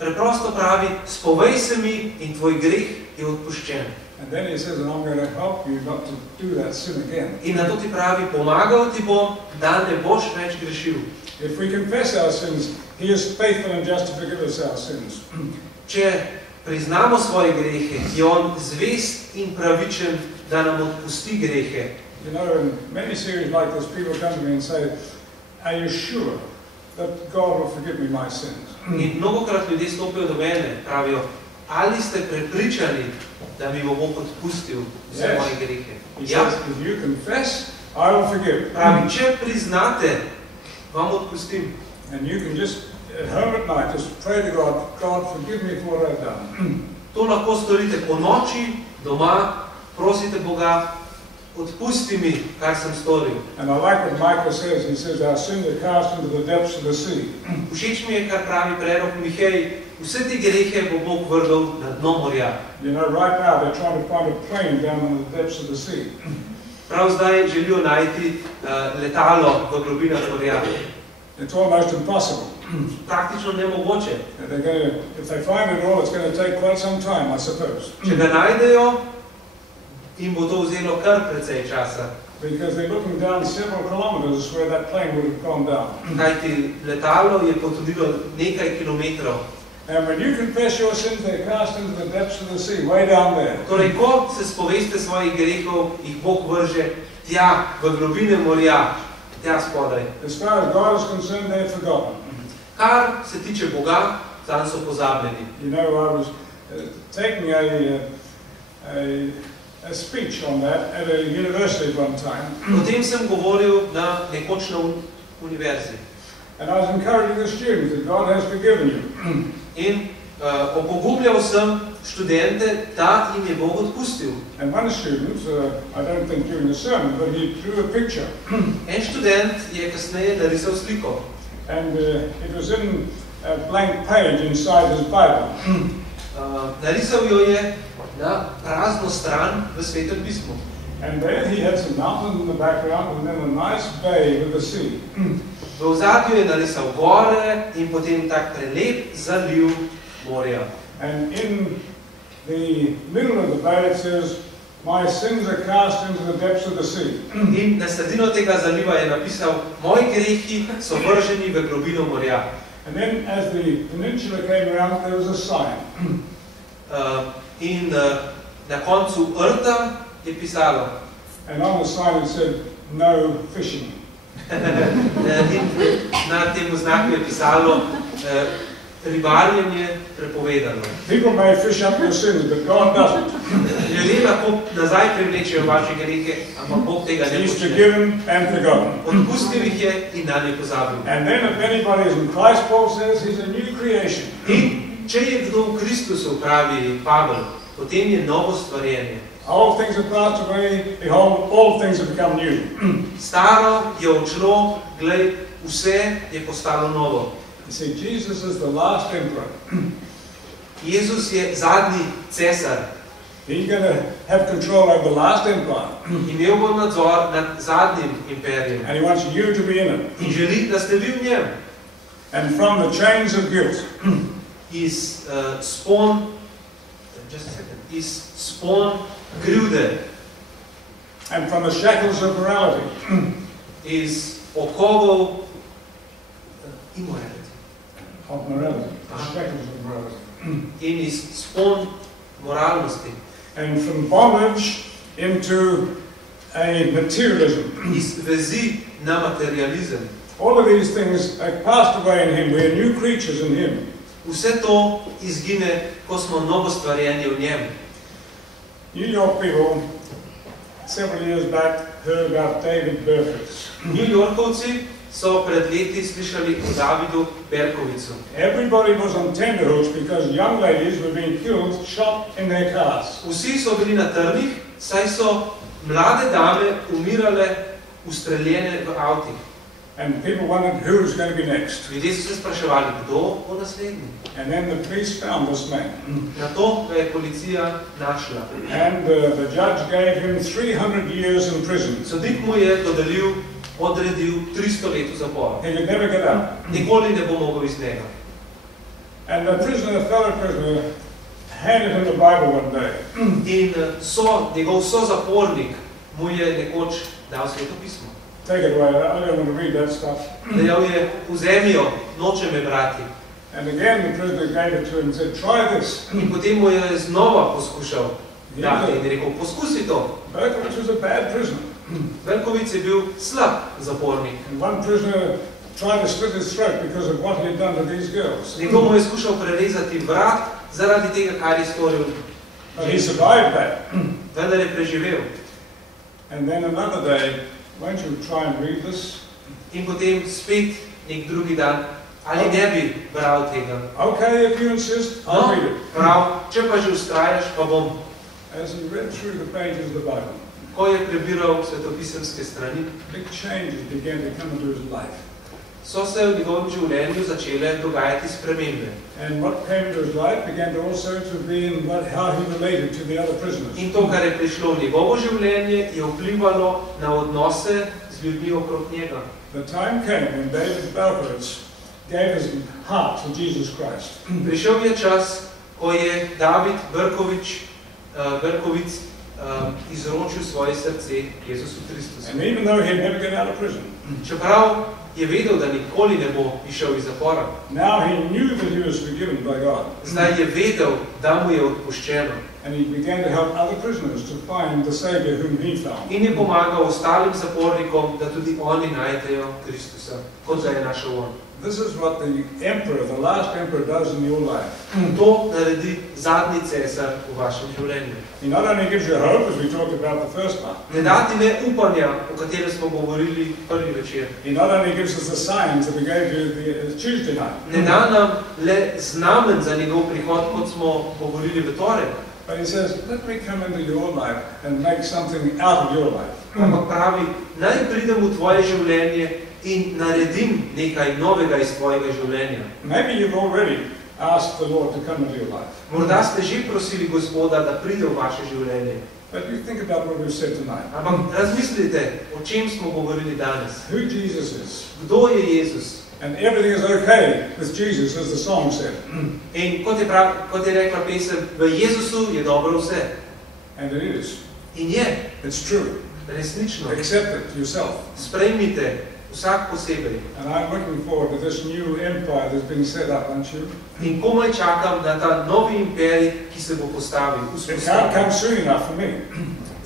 Preprosto pravi, spovej se mi in tvoj greh je odpuščen. And then he says, and I'm going to help you not to do that sin again. In na to ti pravi, pomagal ti bom, da ne boš več grešil. If we confess our sins, he is faithful and just to forgive us our sins. Če priznamo svoje grehe, je on zvest in pravičen, da nam odpusti grehe. You know, in many series like this, people come to me and say, are you sure that God will forgive me my sins? In mnogokrat ljudje stopijo do mene, pravijo, ali ste prepričani, da mi bo Bog odpustil vse moje grehe? He says, if you confess, I will forgive. Pravi, če priznate, vam odpustim. And you can just, at home at night, just pray to God, God, forgive me for what I've done. To lahko storite po noči, doma, prosite Boga, odpusti mi, kar sem storil. And I like what Micah says. He says, our sins are cast into the depths of the sea. Všeč mi je, kar pravi prerok Mihej, vse te grehe bo Bog vrgel na dno morja. You know, right now they're trying to find a plane down in the depths of the sea. Prav zdaj želijo najti letalo v globinah morja. It's almost impossible. Praktično nemogoče. If they find it all, it's going to take quite some time, I suppose. Če ga najdejo, jim bo to vzelo kar precej časa. Because they're looking down several kilometers where that plane would have gone down. Kajti letalo je potudilo nekaj kilometrov. And when you confess your sins, they're cast into the depths of the sea, way down there. Torej, ko se spoveste svojih grehov, jih Bog vrže tja, v globine morja, tja spodaj. As far as God is concerned, they're forgotten. Kar se tiče Boga, zanj so pozabljeni. You know, I was taking a speech on that at a university one time. O tem sem govoril na nekoč na univerzi. And I was encouraging the students that God has forgiven you. In opogumljal sem študente, da jim je Bog odpustil. And one student, I don't think during the sermon, but he drew a picture. En študent je kasneje narisal sliko. And it was in a blank page inside his Bible. Narisal jo je na prazno stran v Svetem pismu. And there he had some mountains in the background and then a nice bay with the sea. V ozadju je narisal gore in potem tak prelep zaliv morja. And in the middle of the bay it says, my sins are cast into the depths of the sea. In na sredino tega zaliva je napisal, moji grehi so vrženi v globino morja. And then as the peninsula came around, there was a sign. Na koncu rta je pisalo. And on the sign it said, no fishing. Na tem znaku je pisalo, ribarjenje prepovedano. People may fish up your sins, but God doesn't. Ljudje lahko nazaj privlečejo vaše grehe, ampak Bog tega ne He's počne. forgiven and forgotten. Odpustil jih je in nanje pozabil. And then if anybody is in Christ, Paul says, he's a new creation. In če je kdo v Kristusu, pravi Pavel, potem je novo stvarjenje. All things have passed away, behold, all things have become new. Staro je odšlo, glej, vse je postalo novo. You see, Jesus is the last emperor. Jezus je zadnji cesar. He's going to have control over the last empire. Imel bo nadzor nad zadnjim imperijem. And he wants you to be in it. In želi, da ste vi v njem. And from the chains of guilt. Iz spon krivde. And from the shackles of morality. Iz okovov immorality. Of morality. The shackles of morality. In iz spon moralnosti. And from bondage into a materialism. Iz vezi na materializem. All of these things are passed away in him. We are new creatures in him. Vse to izgine, ko smo novo stvarjenje v njem. New York people, several years back, heard about David Berkowitz. New Yorkovci so pred leti slišali o Davidu Berkovicu. Everybody was on tenterhooks because young ladies were being killed, shot in their cars. Vsi so bili na trnih, saj so mlade dame umirale ustreljene v avtih. And people wondered who was going to be next. Ljudje so se spraševali, kdo bo naslednji. And then the police found this man. Na to ga je policija našla. And the judge gave him 300 years in prison. Sodnik mu je odredil 300 let v zaporu. He could never get out. Nikoli ne bo mogel iz njega. And the prisoner, fellow prisoner, handed him the Bible one day. In njegov sozapornik mu je nekoč dal Sveto pismo. Take it away, I don't want to read that stuff. Dejal je, vzemi jo, noče me brati. And again the prisoner gave it to him and said, try this. In potem mu je znova poskušal dati in rekel, poskusi to. Berkowitz was a bad prisoner. Berkovic je bil slab zapornik. And one prisoner tried to split his throat because of what he had done to these girls. Nekdo mu je skušal prerezati vrat zaradi tega, kar je storil. But he survived that. Vendar je preživel. And then another day, Won't you try and read this? In potem spet nek drugi dan, ali ne bi bral tega. Okay, if you insist, I'll read it. Prav, če pa že ustrajaš, pa bom. As he read through the pages of the Bible, Ko je prebiral svetopisemske strani, big changes began to come into his life. so se v njegovem življenju začele dogajati spremembe. And what came into his life began to also to be in how he related to the other prisoners. In to, kar je prišlo v njegovo življenje, je vplivalo na odnose z ljudmi okrog njega. The time came when David Berkowitz gave his heart to Jesus Christ. Prišel je čas, ko je David Berkovic izročil svoje srce Jezusu Kristusu. And even though he'd never get out of prison, Čeprav je vedel, da nikoli ne bo išel iz zapora, now he knew that he was forgiven by God. zdaj je vedel, da mu je odpuščeno. And he began to help other prisoners to find the Savior whom he found. In je pomagal ostalim zapornikom, da tudi oni najdejo Kristusa, kot ga je našel on. This is what the emperor, the last emperor, does in your life. To naredi zadnji cesar v vašem življenju. He not only gives you hope, as we talked about the first one, Ne da ti ne upanja, o katerem smo govorili prvi večer. he not only gives us the signs that we gave you the Tuesday night, Ne da nam le znamen za njegov prihod, kot smo govorili v torek, but he says, let me come into your life and make something out of your life. ampak pravi, naj pridem v tvoje življenje in naredim nekaj novega iz tvojega življenja. Maybe you've already asked the Lord to come into your life. Morda ste že prosili Gospoda, da pride v vaše življenje. But you think about what we've said tonight. Ampak razmislite, o čem smo govorili danes. Who Jesus is. Kdo je Jezus? And everything is okay with Jesus, as the song said. In kot je rekla pesem, v Jezusu je dobro vse. And it is. In je, It's true. resnično. Accept it yourself. Sprejmite, vsak posebej. And I'm looking forward to this new empire that's been set up, aren't you? In komaj čakam na ta novi imperij, ki se bo postavil. It can't come soon enough for me.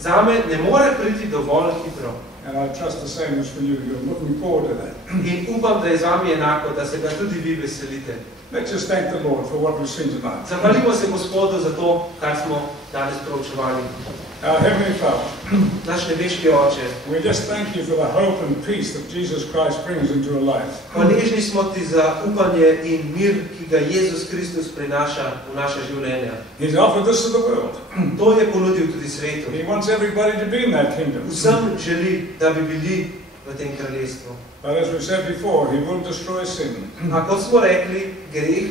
Zame ne more priti dovolj hitro. And I trust the same is for you. You're looking forward to that. In upam, da je z vami enako, da se ga tudi vi veselite. Let's just thank the Lord for what we've seen tonight. Zahvalimo se Gospodu za to, kar smo danes proučevali. Our Heavenly Father, Naš nebeški Oče, we just thank you for the hope and peace that Jesus Christ brings into our life. hvaležni smo ti za upanje in mir, ki ga Jezus Kristus prinaša v naša življenja. He's offered this to the world. To je ponudil tudi svetu. He wants everybody to be in that kingdom. Vsem želi, da bi bili v tem kraljestvu. But as we've said before, he will destroy sin. A kot smo rekli, greh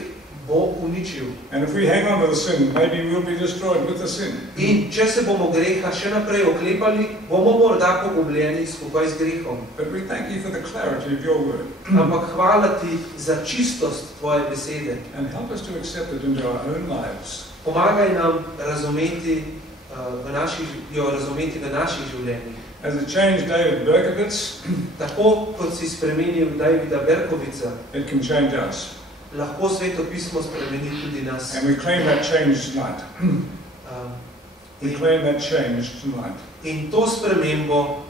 bo uničil. And if we hang on to the sin, maybe we'll be destroyed with the sin. In če se bomo greha še naprej oklepali, bomo morda pogubljeni skupaj z grehom. But we thank you for the clarity of your word. Ampak hvala ti za čistost tvoje besede. And help us to accept it into our own lives. Pomagaj nam razumeti, jo razumeti v naših življenjih. As it changed David Berkowitz, Tako kot si spremenil Davida Berkovica, it can change us. lahko Sveto pismo spremeni tudi nas. And we claim that change tonight. We In, claim that change tonight. in to spremembo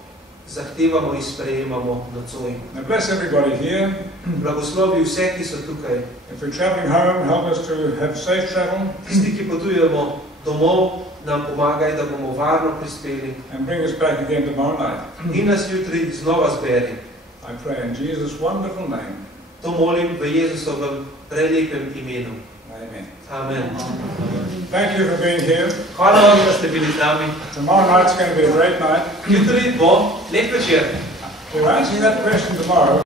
zahtevamo in sprejemamo nocoj. Now bless everybody here. Blagoslovi vse, ki so tukaj. If we're traveling home, help us to have safe travel Tisti, ki potujemo domov, nam pomagaj, da bomo varno prispeli and bring us back again tomorrow night. in nas jutri znova zberi. I pray in Jesus' wonderful name. To molim v Jezusovem prelepem imenu. Amen. Amen. Thank you for being here. Hvala vam, da ste bili z nami. Tomorrow night's going to be a great night. Jutri bo lep večer. We're answering that question tomorrow.